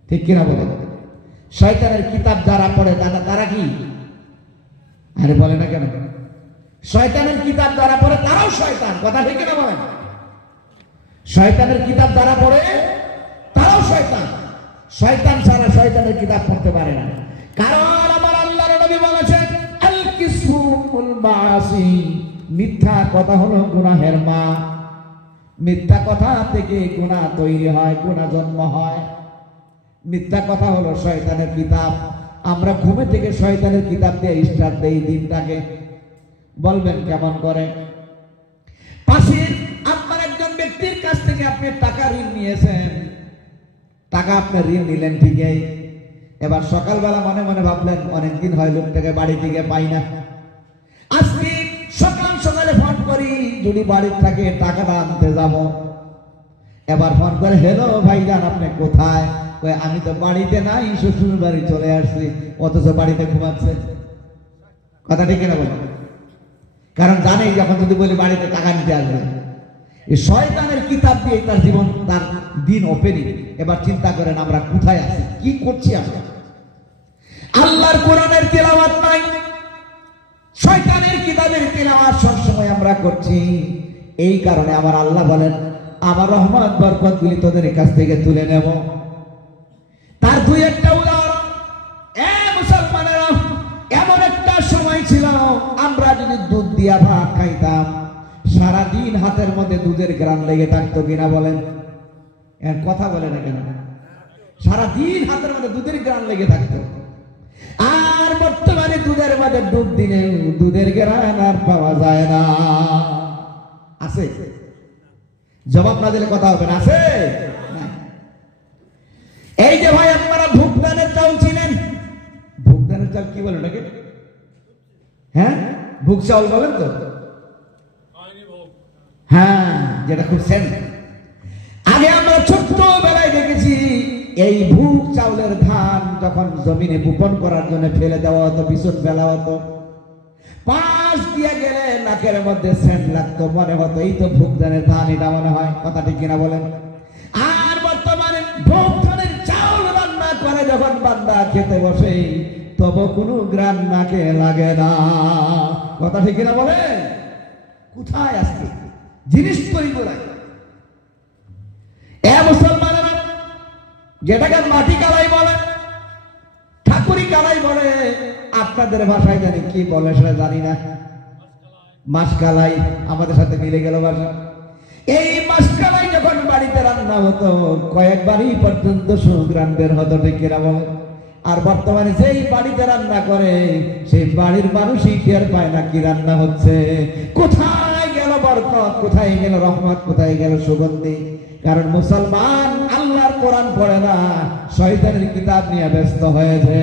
ঠিক কিনা বলে? শয়তানের কিতাব যারা পড়ে তারা কি? আরে বলে না কেন? শয়তানের কিতাব যারা পড়ে তারাও শয়তান। কথা ঠিক কিনা বলেন? শয়তানের কিতাব যারা পড়ে তারাও শয়তান। শয়তান ছাড়া শয়তানের কিতাব পড়তে পারে না। কারণ আমার আল্লাহর নবী বলেছেন, আল কিসফুল মাসি, মিথ্যা কথা হলো গুনাহের মা। মিথ্যা কথা থেকে গুনাহ তৈরি হয়, গুনাহ জন্ম হয়। মিথ্যা কথা হলো শয়তানের কিতাব। আমরা ঘুমে থেকে শয়তানের কিতাব দিয়ে স্টার্ট দেই দিনটাকে। বলবেন কেমন করে? পাশের আপনার একজন ব্যক্তির কাছ থেকে আপনি টাকা ঋণ নিয়েছেন, টাকা আপনি ঋণ নিলেন ঠিকই, এবার সকালবেলা মনে মনে ভাবলেন অনেকদিন হয় লোকটাকে বাড়ি থেকে পাই না, আজকে সকাল সকালে ফোন করি, যদি বাড়ি থাকে টাকাটা আনতে যাব। এবার ফোন করে, হ্যালো ভাইজান, আপনি কোথায়? আমি তো বাড়িতে নাই, শ্বশুর বাড়ি চলে আসছি, অথচ বাড়িতে ঘুমাচ্ছে। কথা ঠিক না বলেন? কারণ জানেই যখন যদি বলি বাড়িতে টাকা নিতে আসবে। এই শয়তানের কিতাব দিয়ে তার জীবন, তার দিন ওপেনিং। এবার চিন্তা করেন আমরা কোথায় আছি, কি করছি আমরা? আল্লাহর কোরআনের তিলাওয়াত নাই, শয়তানের কিতাবের তিলাওয়াত সব সময় আমরা করছি। এই কারণে আমার আল্লাহ বলেন, আমার রহমত বরকতগুলি তোদের কাছ থেকে তুলে নেব। তার দুই একটা উদাহরণ, মুসলমানেরা, এমন একটা সময় ছিল আমরা যদি দুধ দিয়া ভাত খাইতাম, সারাদিন হাতের মধ্যে দুধের গ্রান লেগে থাকতো কিনা বলেন? এর কথা বলে না কেন? সারাদিন হাতের মধ্যে দুধের গ্রান লেগে থাকতো। আর বর্তমানে দুধের মধ্যে ডুব দিলে দুধের গ্রান আর পাওয়া যায় না। আছে? জবাব না দিলে কথা হবে না। আছে? এই যে ভাই, আপনারা ভুগদানের চাল ছিলেন, ভুগদানের চাল কি বলেন ওটাকে? হ্যাঁ, ভুগ চাউল বলেন তো? হ্যাঁ, যেটা খুব সেন্ট। আগে আমরা ছোট্টবেলায় দেখেছি এই ভুগ চাউলের ধান যখন জমিনে বপন করার জন্য ফেলে দেওয়া হতো, বিছন ফেলা হতো, পাশ দিয়ে গেলে নাকের মধ্যে সেন্ট লাগতো, মনে হতো এই তো ভুগ ধানের ধান, এটা মনে হয়। কথা ঠিক কিনা বলেন? আর বর্তমানে ভুগ ধানের চাউল রান্না করে যখন বান্দা খেতে বসে, তবে কোনো গ্রান নাকে লাগে না। কথা ঠিক কিনা বলেন? কোথায় আজকে জিনিস তৈরি করায়? এ মুসলমানেরা, যেটাকে মাটি কালাই বলে, ঠাকুরি কালাই বলে, আপনাদের ভাষায় জানি কি বলে সেটা জানি না। মাসকালাই আমাদের সাথে মিলে গেল ভাষা। এই মাসকালাই যখন বাড়িতে রান্না হতো কয়েকবারই পর্যন্ত সুগ্রাম বের হতো, ঠিক কিনা বলে? আর বর্তমানে যেই বাড়িতে রান্না করে সেই বাড়ির মানুষই টের পায় না কি রান্না হচ্ছে। কোথায় গেল বরকত, কোথায় গেল রহমত, কোথায় গেল সুগন্ধি? কারণ মুসলমান আল্লাহর কোরআন পড়ে না, শয়তানের কিতাব নিয়ে ব্যস্ত হয়েছে।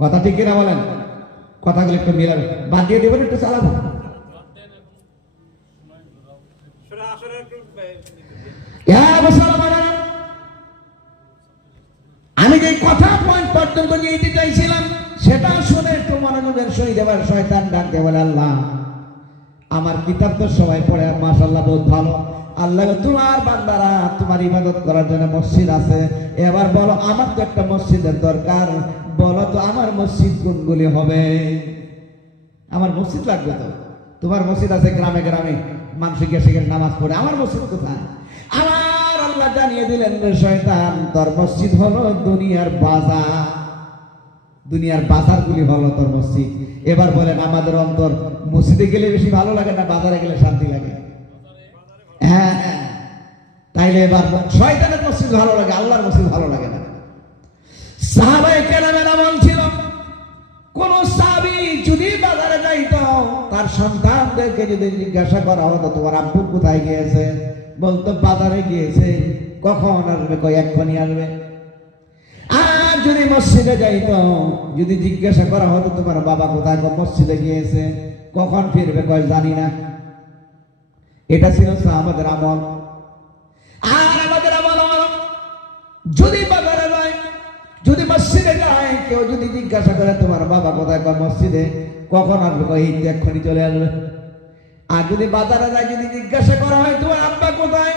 কথা ঠিক কিনা বলেন? কথাগুলো একটু মিলাবে, বাদ দিয়ে দেবেন, একটু চালাবো। আমি যে কথা পয়েন্ট পর্যন্ত নিয়ে দিতে চাইছিলাম সেটা শুনে একটু মনোযোগের সহিত এবার শয়তান ডাকতে বলে, আল্লাহ আমার কিতাব তো সবাই পড়ে, মাশাআল্লাহ বহুত ভালো। আল্লাহ তোমার বান্দারা তোমার ইবাদত করার জন্য মসজিদ আছে, এবার বলো আমার তো একটা মসজিদের দরকার, বলো তো আমার মসজিদ কোনগুলি হবে? আমার মসজিদ লাগবে তো। তোমার মসজিদ আছে গ্রামে গ্রামে, মানুষ গিয়ে নামাজ পড়ে, আমার মসজিদ কোথায়? আমার আল্লাহ জানিয়ে দিলেন, শয়তান তোর মসজিদ হলো দুনিয়ার বাজার, দুনিয়ার বাজারগুলি হলো তোর মসজিদ। এবার বলেন আমাদের অন্তর মসজিদে গেলে বেশি ভালো লাগে না বাজারে গেলে শান্তি লাগে? হ্যাঁ, তাইলে এবার শয়তানের মসজিদ ভালো লাগে, আল্লাহর মসজিদ ভালো লাগে না। সাহাবায়ে কেরামের আমল ছিল, কোন সাহাবী যদি বাজারে যাইতো তার সন্তানদেরকে যদি জিজ্ঞাসা করা হতো তোমার আব্বু কোথায় গিয়েছে, বলতো বাজারে গিয়েছে। কখন আসবে? কয় এক্ষুনি আসবে। আর যদি মসজিদে যাইতো, যদি জিজ্ঞাসা করা হতো তোমার বাবা কোথায়, মসজিদে গিয়েছে। কখন ফিরবে? কয় জানি না। এটা ছিল আমাদের আমল। আর আমাদের আমল যদি বাজারে যায়, যদি মসজিদে যায়, কেউ যদি জিজ্ঞাসা করে তোমার বাবা কোথায়, কয় মসজিদে। কখন আসবে? কয় এই এক্ষুনি চলে আসবে। আর যদি বাজারে যায়, যদি জিজ্ঞাসা করা হয় তোমার আব্বা কোথায়,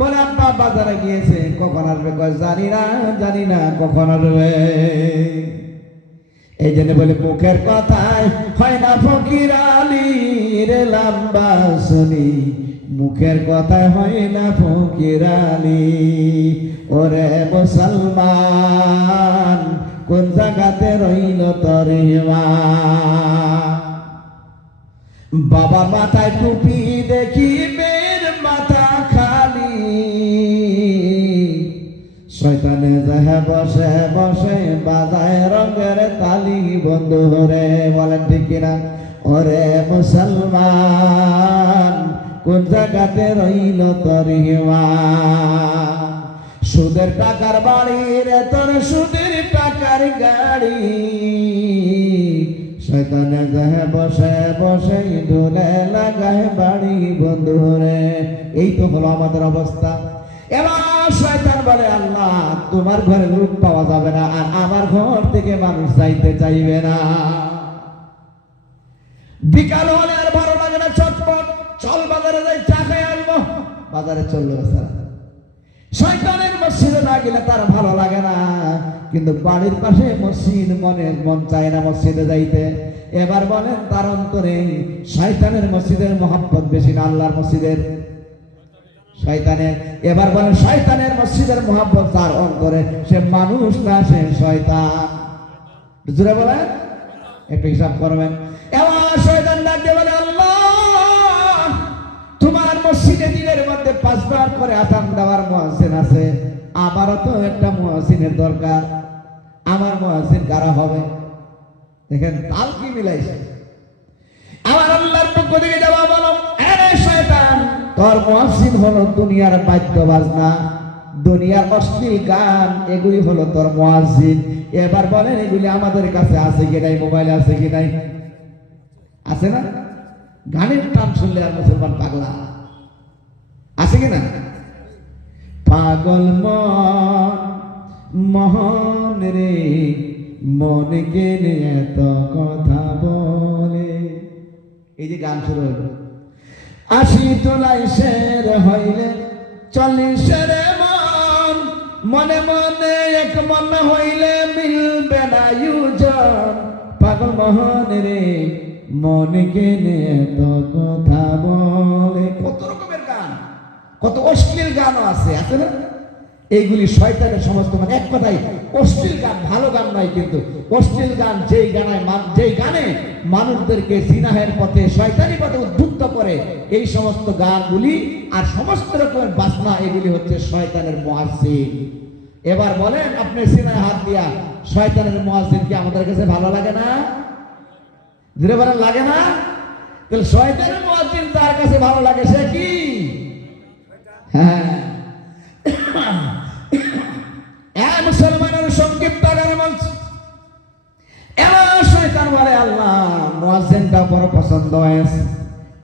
বলে আব্বা বাজারে গিয়েছে। কখন আসবে? কয় জানি না, জানি না কখন আসবে। এই জন্য বলে মুখের কথায় হয় না ফকির আলীর লম্বা শুনি, মুখের কথায় হয় না ফকির আলী। ওরে মুসলমান কোন জায়গাতে রইল তোর ঈমান? বাবা মাথায় টুপি দেখি মেয়ের মাথা খালি, শয়তানে যাহে বসে বসে বাজায় রঙের তালি। বন্ধু রে বলেন ঠিক কিনা? ওরে মুসলমান কোন জায়গাতে রইল তোর ঈমান? সুদের টাকার বাড়ি রে তোর, সুদের টাকার গাড়ি, শয়তানে যাহে বসে বসে ঢোলে লাগায় বাড়ি। বন্ধু রে এই তো হলো আমাদের অবস্থা। এবার শয়তান বলে আল্লাহ তোমার ঘরে লোক পাওয়া যাবে না, আর আমার ঘর থেকে মানুষ যাইতে চাইবে না। বিকাল হলে আর ভালো লাগে না, চটপট চল বাজারে যাই চা খেয়ে আসবো। বাজারে চললো স্যার। শয়তানের মসজিদে না গেলে তার ভালো লাগে না, কিন্তু বাড়ির পাশে মসজিদ, মন চায় না মসজিদে যাইতে। এবার বলেন তার অন্তরে শয়তানের মসজিদের মহব্বত বেশি না আল্লাহর মসজিদের? শয়তানের। এবার বলেন শয়তানের মসজিদের মহব্বত তার অন্তরে, সে মানুষ না সে শয়তান? জোরে বলেন, একটু হিসাব করবেন। এবার শয়তান ডাকতে বলে আল্লাহ তোমার মসজিদে দিনের মধ্যে 5 বার করে আযান দেওয়ার মুয়াজ্জিন আছে, আমারও তো একটা মুয়াজ্জিনের দরকার। আমার মুয়াজ্জিন কারা হবে? দেখেন তাল কি মিলাইছে। আমার আল্লাহর পক্ষ থেকে জবাব হলো, আরে শয়তান তোর মুয়াজ্জিন হলো দুনিয়ার বাদ্য বাজনা, দুনিয়ার অশ্লীল গান, এগুলি হলো তোর মুয়াজ্জিন। এবার বলেন এগুলি আমাদের কাছে আছে কি নাই? মোবাইলে আছে কি নাই? আছে না? গানের টান শুনলে আর মুসলমান পাগলা আছে কিনা? পাগল মন রে মন কেনে এত কথা বলে। এই যে গান শুরু হলো, 80 তোলাই শের হইলে 40 রে মন, মনে মনে এক মন হইলে মিলবে না ইউজন। পাগল মোহন রে মনে কেনে তো কথা বলে। কত রকমের গান, কত অশ্লীল গানও আছে না? এইগুলি শয়তানের সমস্ত, মানে এক কথাই অশ্লীল গান, ভালো গান নয়। কিন্তু অশ্লীল গান যেই গানে মানুষদেরকে জিনাহের পথে, শয়তানি পথে উদ্বুদ্ধ করে, এই সমস্ত গানগুলি আর সমস্ত রকমের বাসনা, এগুলি হচ্ছে শয়তানের মুয়াজ্জিন। এবার বলেন, আপনি সিনায় হাত দিয়া শয়তানের মুয়াজ্জিন কি আমাদের কাছে ভালো লাগে না? ধীরে বলেন, লাগে না? তাহলে শয়তানের মুয়াজ্জিন তার কাছে ভালো লাগে, সে কি? হ্যাঁ, মুসলমানের সংক্ষিপ্ত আকারে বলছি। এবার শয়তান বলে, আল্লাহ মুয়াজ্জিনটা বড় পছন্দ হয়েছে,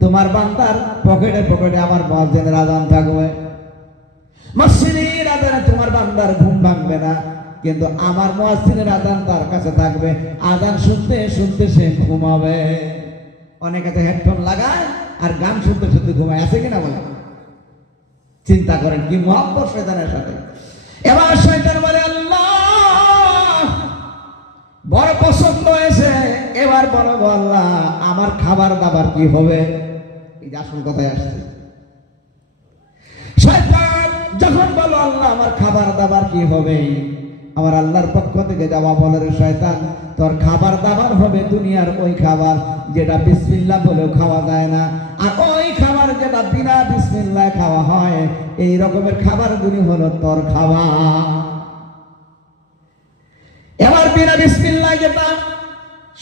তোমার বান্দার পকেটে পকেটে আমার মুয়াজ্জিনের আযান থাকবে, মসজিদের আযানে তোমার বান্দার ঘুম ভাঙবে না, কিন্তু আমার মুয়াজ্জিনের আযান তার কাছে থাকবে, আযান শুনতে শুনতে সে ঘুমাবে। অনেকে তো হেডফোন লাগায় আর গান শুনতে শুনতে ঘুমায়, আছে কিনা বলে? চিন্তা করেন কি মহব্বত শয়তানের সাথে। এবার শয়তান বলে, আল্লাহ বড় পছন্দ হয়েছে, এবার বলো আল্লাহ আমার খাবার দাবার কি হবে? এই যে আসল কথায় আসছে। শয়তান যখন বলো আল্লাহ আমার খাবার দাবার কি হবে, আমার আল্লাহর পক্ষ থেকে জবাব হলো, শয়তান তোর খাবার দাবার হবে দুনিয়ার ওই খাবার যেটা বিসমিল্লাহ বলেও খাওয়া যায় না, আর ওই খাবার যেটা বিনা বিসমিল্লাহ খাওয়া হয়, এই রকমের খাবারগুলি হলো তোর খাবার। এবার বিনা বিসমিল্লাহ যেটা,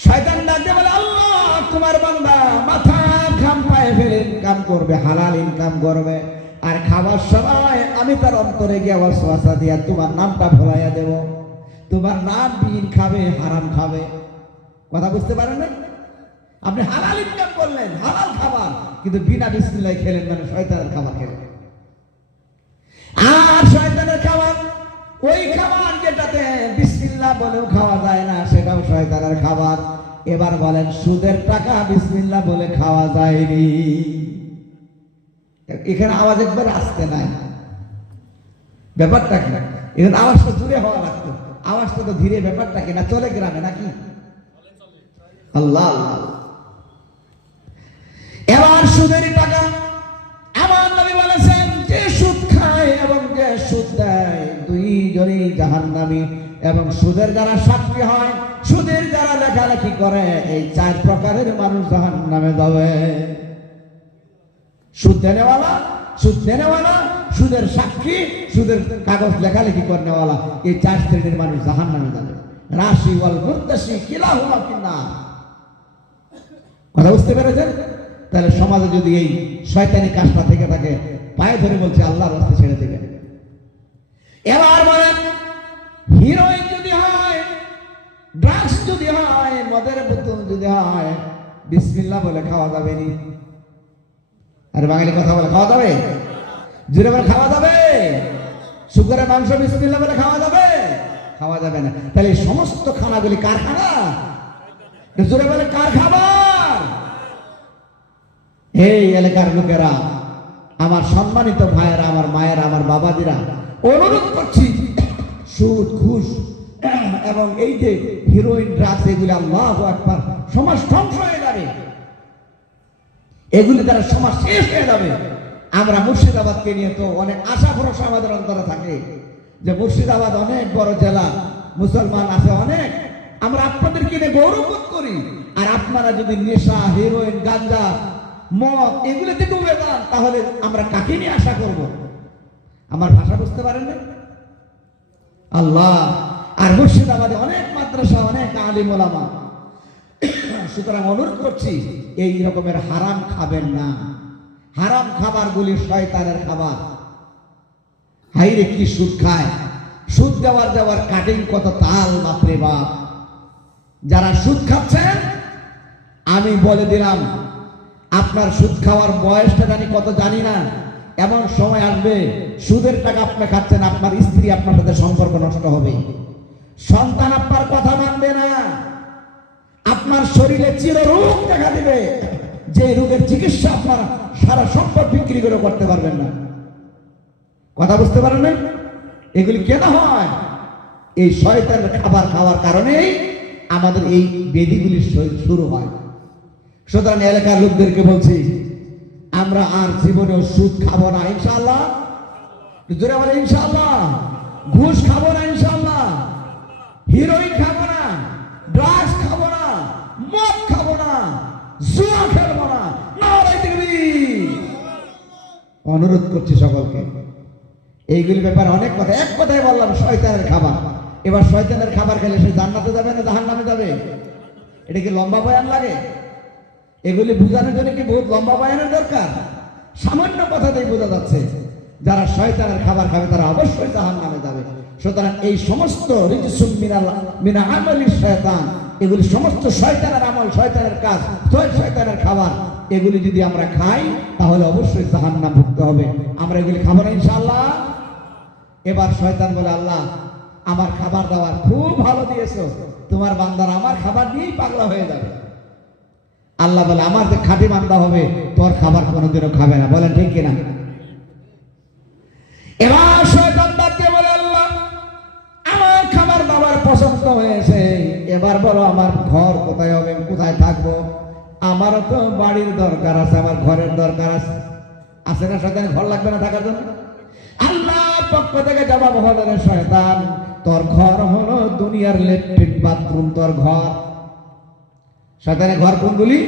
শয়তান ডাকতে বলে, আল্লাহ তোমার বান্দা মাথা ঘাম পায়ে ফেলে ইনকাম করবে, হালাল ইনকাম করবে, আর খাবার সময় আমি তার অন্তরে গিয়ে ওয়াসওয়াসা দিয়া তোমার নামটা ভুলাইয়া দেব, তোমার নাম বিন খাবে, হারাম খাবে। কথা বুঝতে পারেন না? আপনি হালাল ইনকাম করলেন, হালাল খাবার, কিন্তু বিনা বিসমিল্লাহ খেলেন, মানে শয়তানের খাবার খেলেন। আর শয়তানের খাবার ওই খাবার যেটাতে বিসমিল্লাহ বলেও খাওয়া যায় না, সেটাও শয়তানের খাবার। এবার বলেন, সুদের টাকা বিসমিল্লাহ বলে খাওয়া যায়নি। এখানে আওয়াজ একবার আসতে নাই, ব্যাপারটা কি? এখানে আওয়াজটা জুড়ে হওয়া লাগতো, আওয়াজটা তো ধীরে, ব্যাপারটা কি? না চলে গ্রামে নাকি? আল্লাহ আল্লাহ। এবার সুদের টাকা, আমার নবী বলেছেন যে সুদ খায় এবং যে সুদ দেয় দুইজনই জাহান্নামী, এবং সুদের যারা সাক্ষী হয়, সুদের যারা লেখালেখি করে, এই চার প্রকারের মানুষ জাহান্নামে যাবে। সুদ দেনেওয়ালা, সুদ দেনেওয়ালা, সুদের সাক্ষী, সুদের কাগজ লেখালেখি করনেওয়ালা, এই চার শ্রেণীর মানুষ জাহান্নামে যাবে। রাশি ওয়াল মুরতাশি কিলাহুমা ফিন্নার। কথা বুঝতে পেরেছেন? তাহলে সমাজে যদি এই শয়তানি কাজটা থেকে থাকে, পায়ে ধরে বলছে আল্লাহর রাস্তা ছেড়ে দেবেন। এবার বলেন, হিরোইন যদি হয়, ড্রাগস যদি হয়, মদের বোতল যদি হয়, বিসমিল্লাহ বলে খাওয়া যাবে নি? আরে বাঙালি কথা বলে খাওয়া যাবে? জোরে বলে খাওয়া যাবে? শুকরের মাংস বিসমিল্লাহ বলে খাওয়া যাবে? খাওয়া যাবে না। তাহলে এই সমস্ত খানাগুলি কার খানা? জোরে বলে কার খাবার? এই এলাকার লোকেরা, আমার সম্মানিত ভাইয়েরা, আমার মায়েরা, আমার বাবাজিরা, অনুরোধ করছি, সুদ, ঘুষ এবং এই যে হিরোইন, ড্রাগস, এগুলি আল্লাহু আকবার, সমাজ ধ্বংস হয়ে যাবে, এগুলি দ্বারা সমাজ শেষ হয়ে যাবে। আমরা মুর্শিদাবাদকে নিয়ে তো অনেক আশা ভরসা আমাদের অন্তরে থাকে, যে মুর্শিদাবাদ অনেক বড় জেলা, মুসলমান আছে অনেক, আমরা আপনাদেরকে নিয়ে গৌরব করি। আর আপনারা যদি নেশা, হিরোইন, গাঁজা, মদ এগুলোতে ডুবে যান, তাহলে আমরা কাকে নিয়ে আশা করব? আমার ভাষা বুঝতে পারেন না? আল্লাহ। আর মুর্শিদাবাদে অনেক মাদ্রাসা, অনেক আলিম ওলামা, সুতরাং অনুরোধ করছি, এই রকমের হারাম খাবেন না। হারাম খাবারগুলি শয়তানের খাবার। হাইরে কি সুদ খায়, সুদ দেওয়ার কাটিং কত তাল, বাপরে বাপ। যারা সুদ খাচ্ছেন, আমি বলে দিলাম, আপনার সুদ খাওয়ার বয়সটা জানি কত জানি না, এমন সময় আসবে সুদের টাকা আপনি খাচ্ছেন, আপনার স্ত্রী আপনার সাথে সম্পর্ক নষ্ট হবে, সন্তান আপনার কথা মানবে না, আপনার শরীরে চিররোগ দেখা দিবে, যে রোগের চিকিৎসা আপনার সারা সম্পদ বিক্রি করে করতে পারবেন না। কথা বুঝতে পারেন না? এগুলি কেন হয়? এই শয়তানের খাবার খাওয়ার কারণেই আমাদের এই ব্যাধিগুলি শুরু হয়। সুতরাং এলাকার লোকদেরকে বলছি, আমরা আর জীবনে সুদ খাবো না ইনশাআল্লাহ। জোরে বলে ইনশাআল্লাহ। ঘুষ খাবো না ইনশাআল্লাহ। হিরোইন খাবো না, ড্রাগস খাবো না, মদ খাবো না, জুয়া খেলবো না। নারায়ে তাকবীর। অনুরোধ করছি সকলকে, এইগুলি ব্যাপারে অনেক কথা, এক কথাই বললাম, শয়তানের খাবার। এবার শয়তানের খাবার খেলে সে জান্নাতে যাবে না জাহান্নামে যাবে? এটা কি লম্বা বয়ান লাগে? এগুলি বোঝানোর জন্য কি বহুত লম্বা বয়ানের দরকার? সামান্য কথাতেই বোঝা যাচ্ছে যারা শয়তানের খাবার খাবে তারা অবশ্যই জাহান্নামে যাবে। সুতরাং এই সমস্ত রিজসুম মিনা আমালিশ শয়তান, এগুলি সমস্ত শয়তানের আমল, শয়তানের কাজ, শয়তানের খাবার, এগুলি যদি আমরা খাই তাহলে অবশ্যই জাহান্নাম ভুগতে হবে। আমরা এগুলি খাবো না ইনশাআল্লাহ। এবার শয়তান বলে, আল্লাহ আমার খাবার দাবার খুব ভালো দিয়েছো, তোমার বান্দারা আমার খাবার নিয়েই পাগলা হয়ে যাবে। আল্লাহ বলে, আমার যে খাঁটি বান্দা হবে তোর খাবার কোনোদিনও খাবে না। বলেন ঠিক কিনা? এবার শয়তান ডাকতে বলে, আল্লাহ আমার খাবার দাবার পছন্দ হয়েছে, এবার বলো আমার ঘর কোথায় হবে, কোথায় থাকবো? আমারও তো বাড়ির দরকার আছে, আমার ঘরের দরকার আছে। আছে না শয়তানের ঘর লাগবে না থাকার জন্য? আল্লাহ পক্ষ থেকে জবাব হলো, রে শয়তান তোর ঘর হলো দুনিয়ার ল্যাট্রিন বাথরুম, তোর ঘর। শয়তানের ঘর কোনগুলি?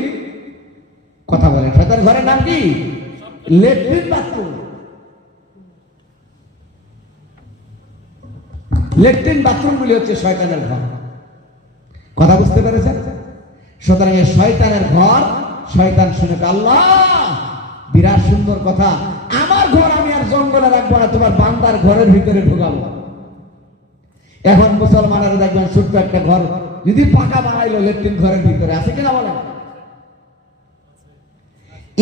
কথা বলেন, শয়তানের ঘরের নাম কি? Latrine bathroom. ল্যাট্রিন বাথরুম গুলি হচ্ছে শয়তানের ঘর। কথা বুঝতে পেরেছেন? সুতরাং এই শয়তানের ঘর, শয়তান শুনে, আল্লাহ বিরাট সুন্দর কথা, আমার ঘর আমি আর জঙ্গলে রাখবো না, তোমার বান্দার ঘরের ভিতরে ঢুকাবো। এখন মুসলমানেরা দেখবেন ছোট্ট একটা ঘর যদি পাকা বানাইলো ল্যাট্রিন ঘরের ভিতরে, আছে কিনা বলেন?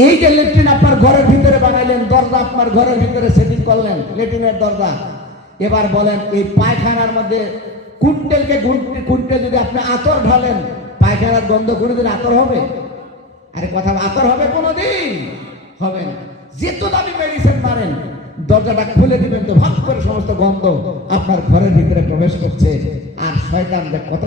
এই যে ল্যাট্রিন আপনার ঘরের ভিতরে বানাইলেন, দরজা আপনার ঘরের ভিতরে সেটিং করলেন, ল্যাট্রিনের দরজা। এবার বলেন এই পায়খানার মধ্যে কুইন্টেলকে কুইন্টেল যদি আপনি আতর ঢালেন, পায়খানার গন্ধ কোনোদিন আতর হবে? আরে কথা, আতর হবে কোনোদিন? হবে না। যেত দামি মেডিসিন মারেন, দরজাটা খুলে দিবেন তো ভাগ করে সমস্ত গন্ধ আপনার ঘরের ভিতরে প্রবেশ করছে। আর শয়তান কত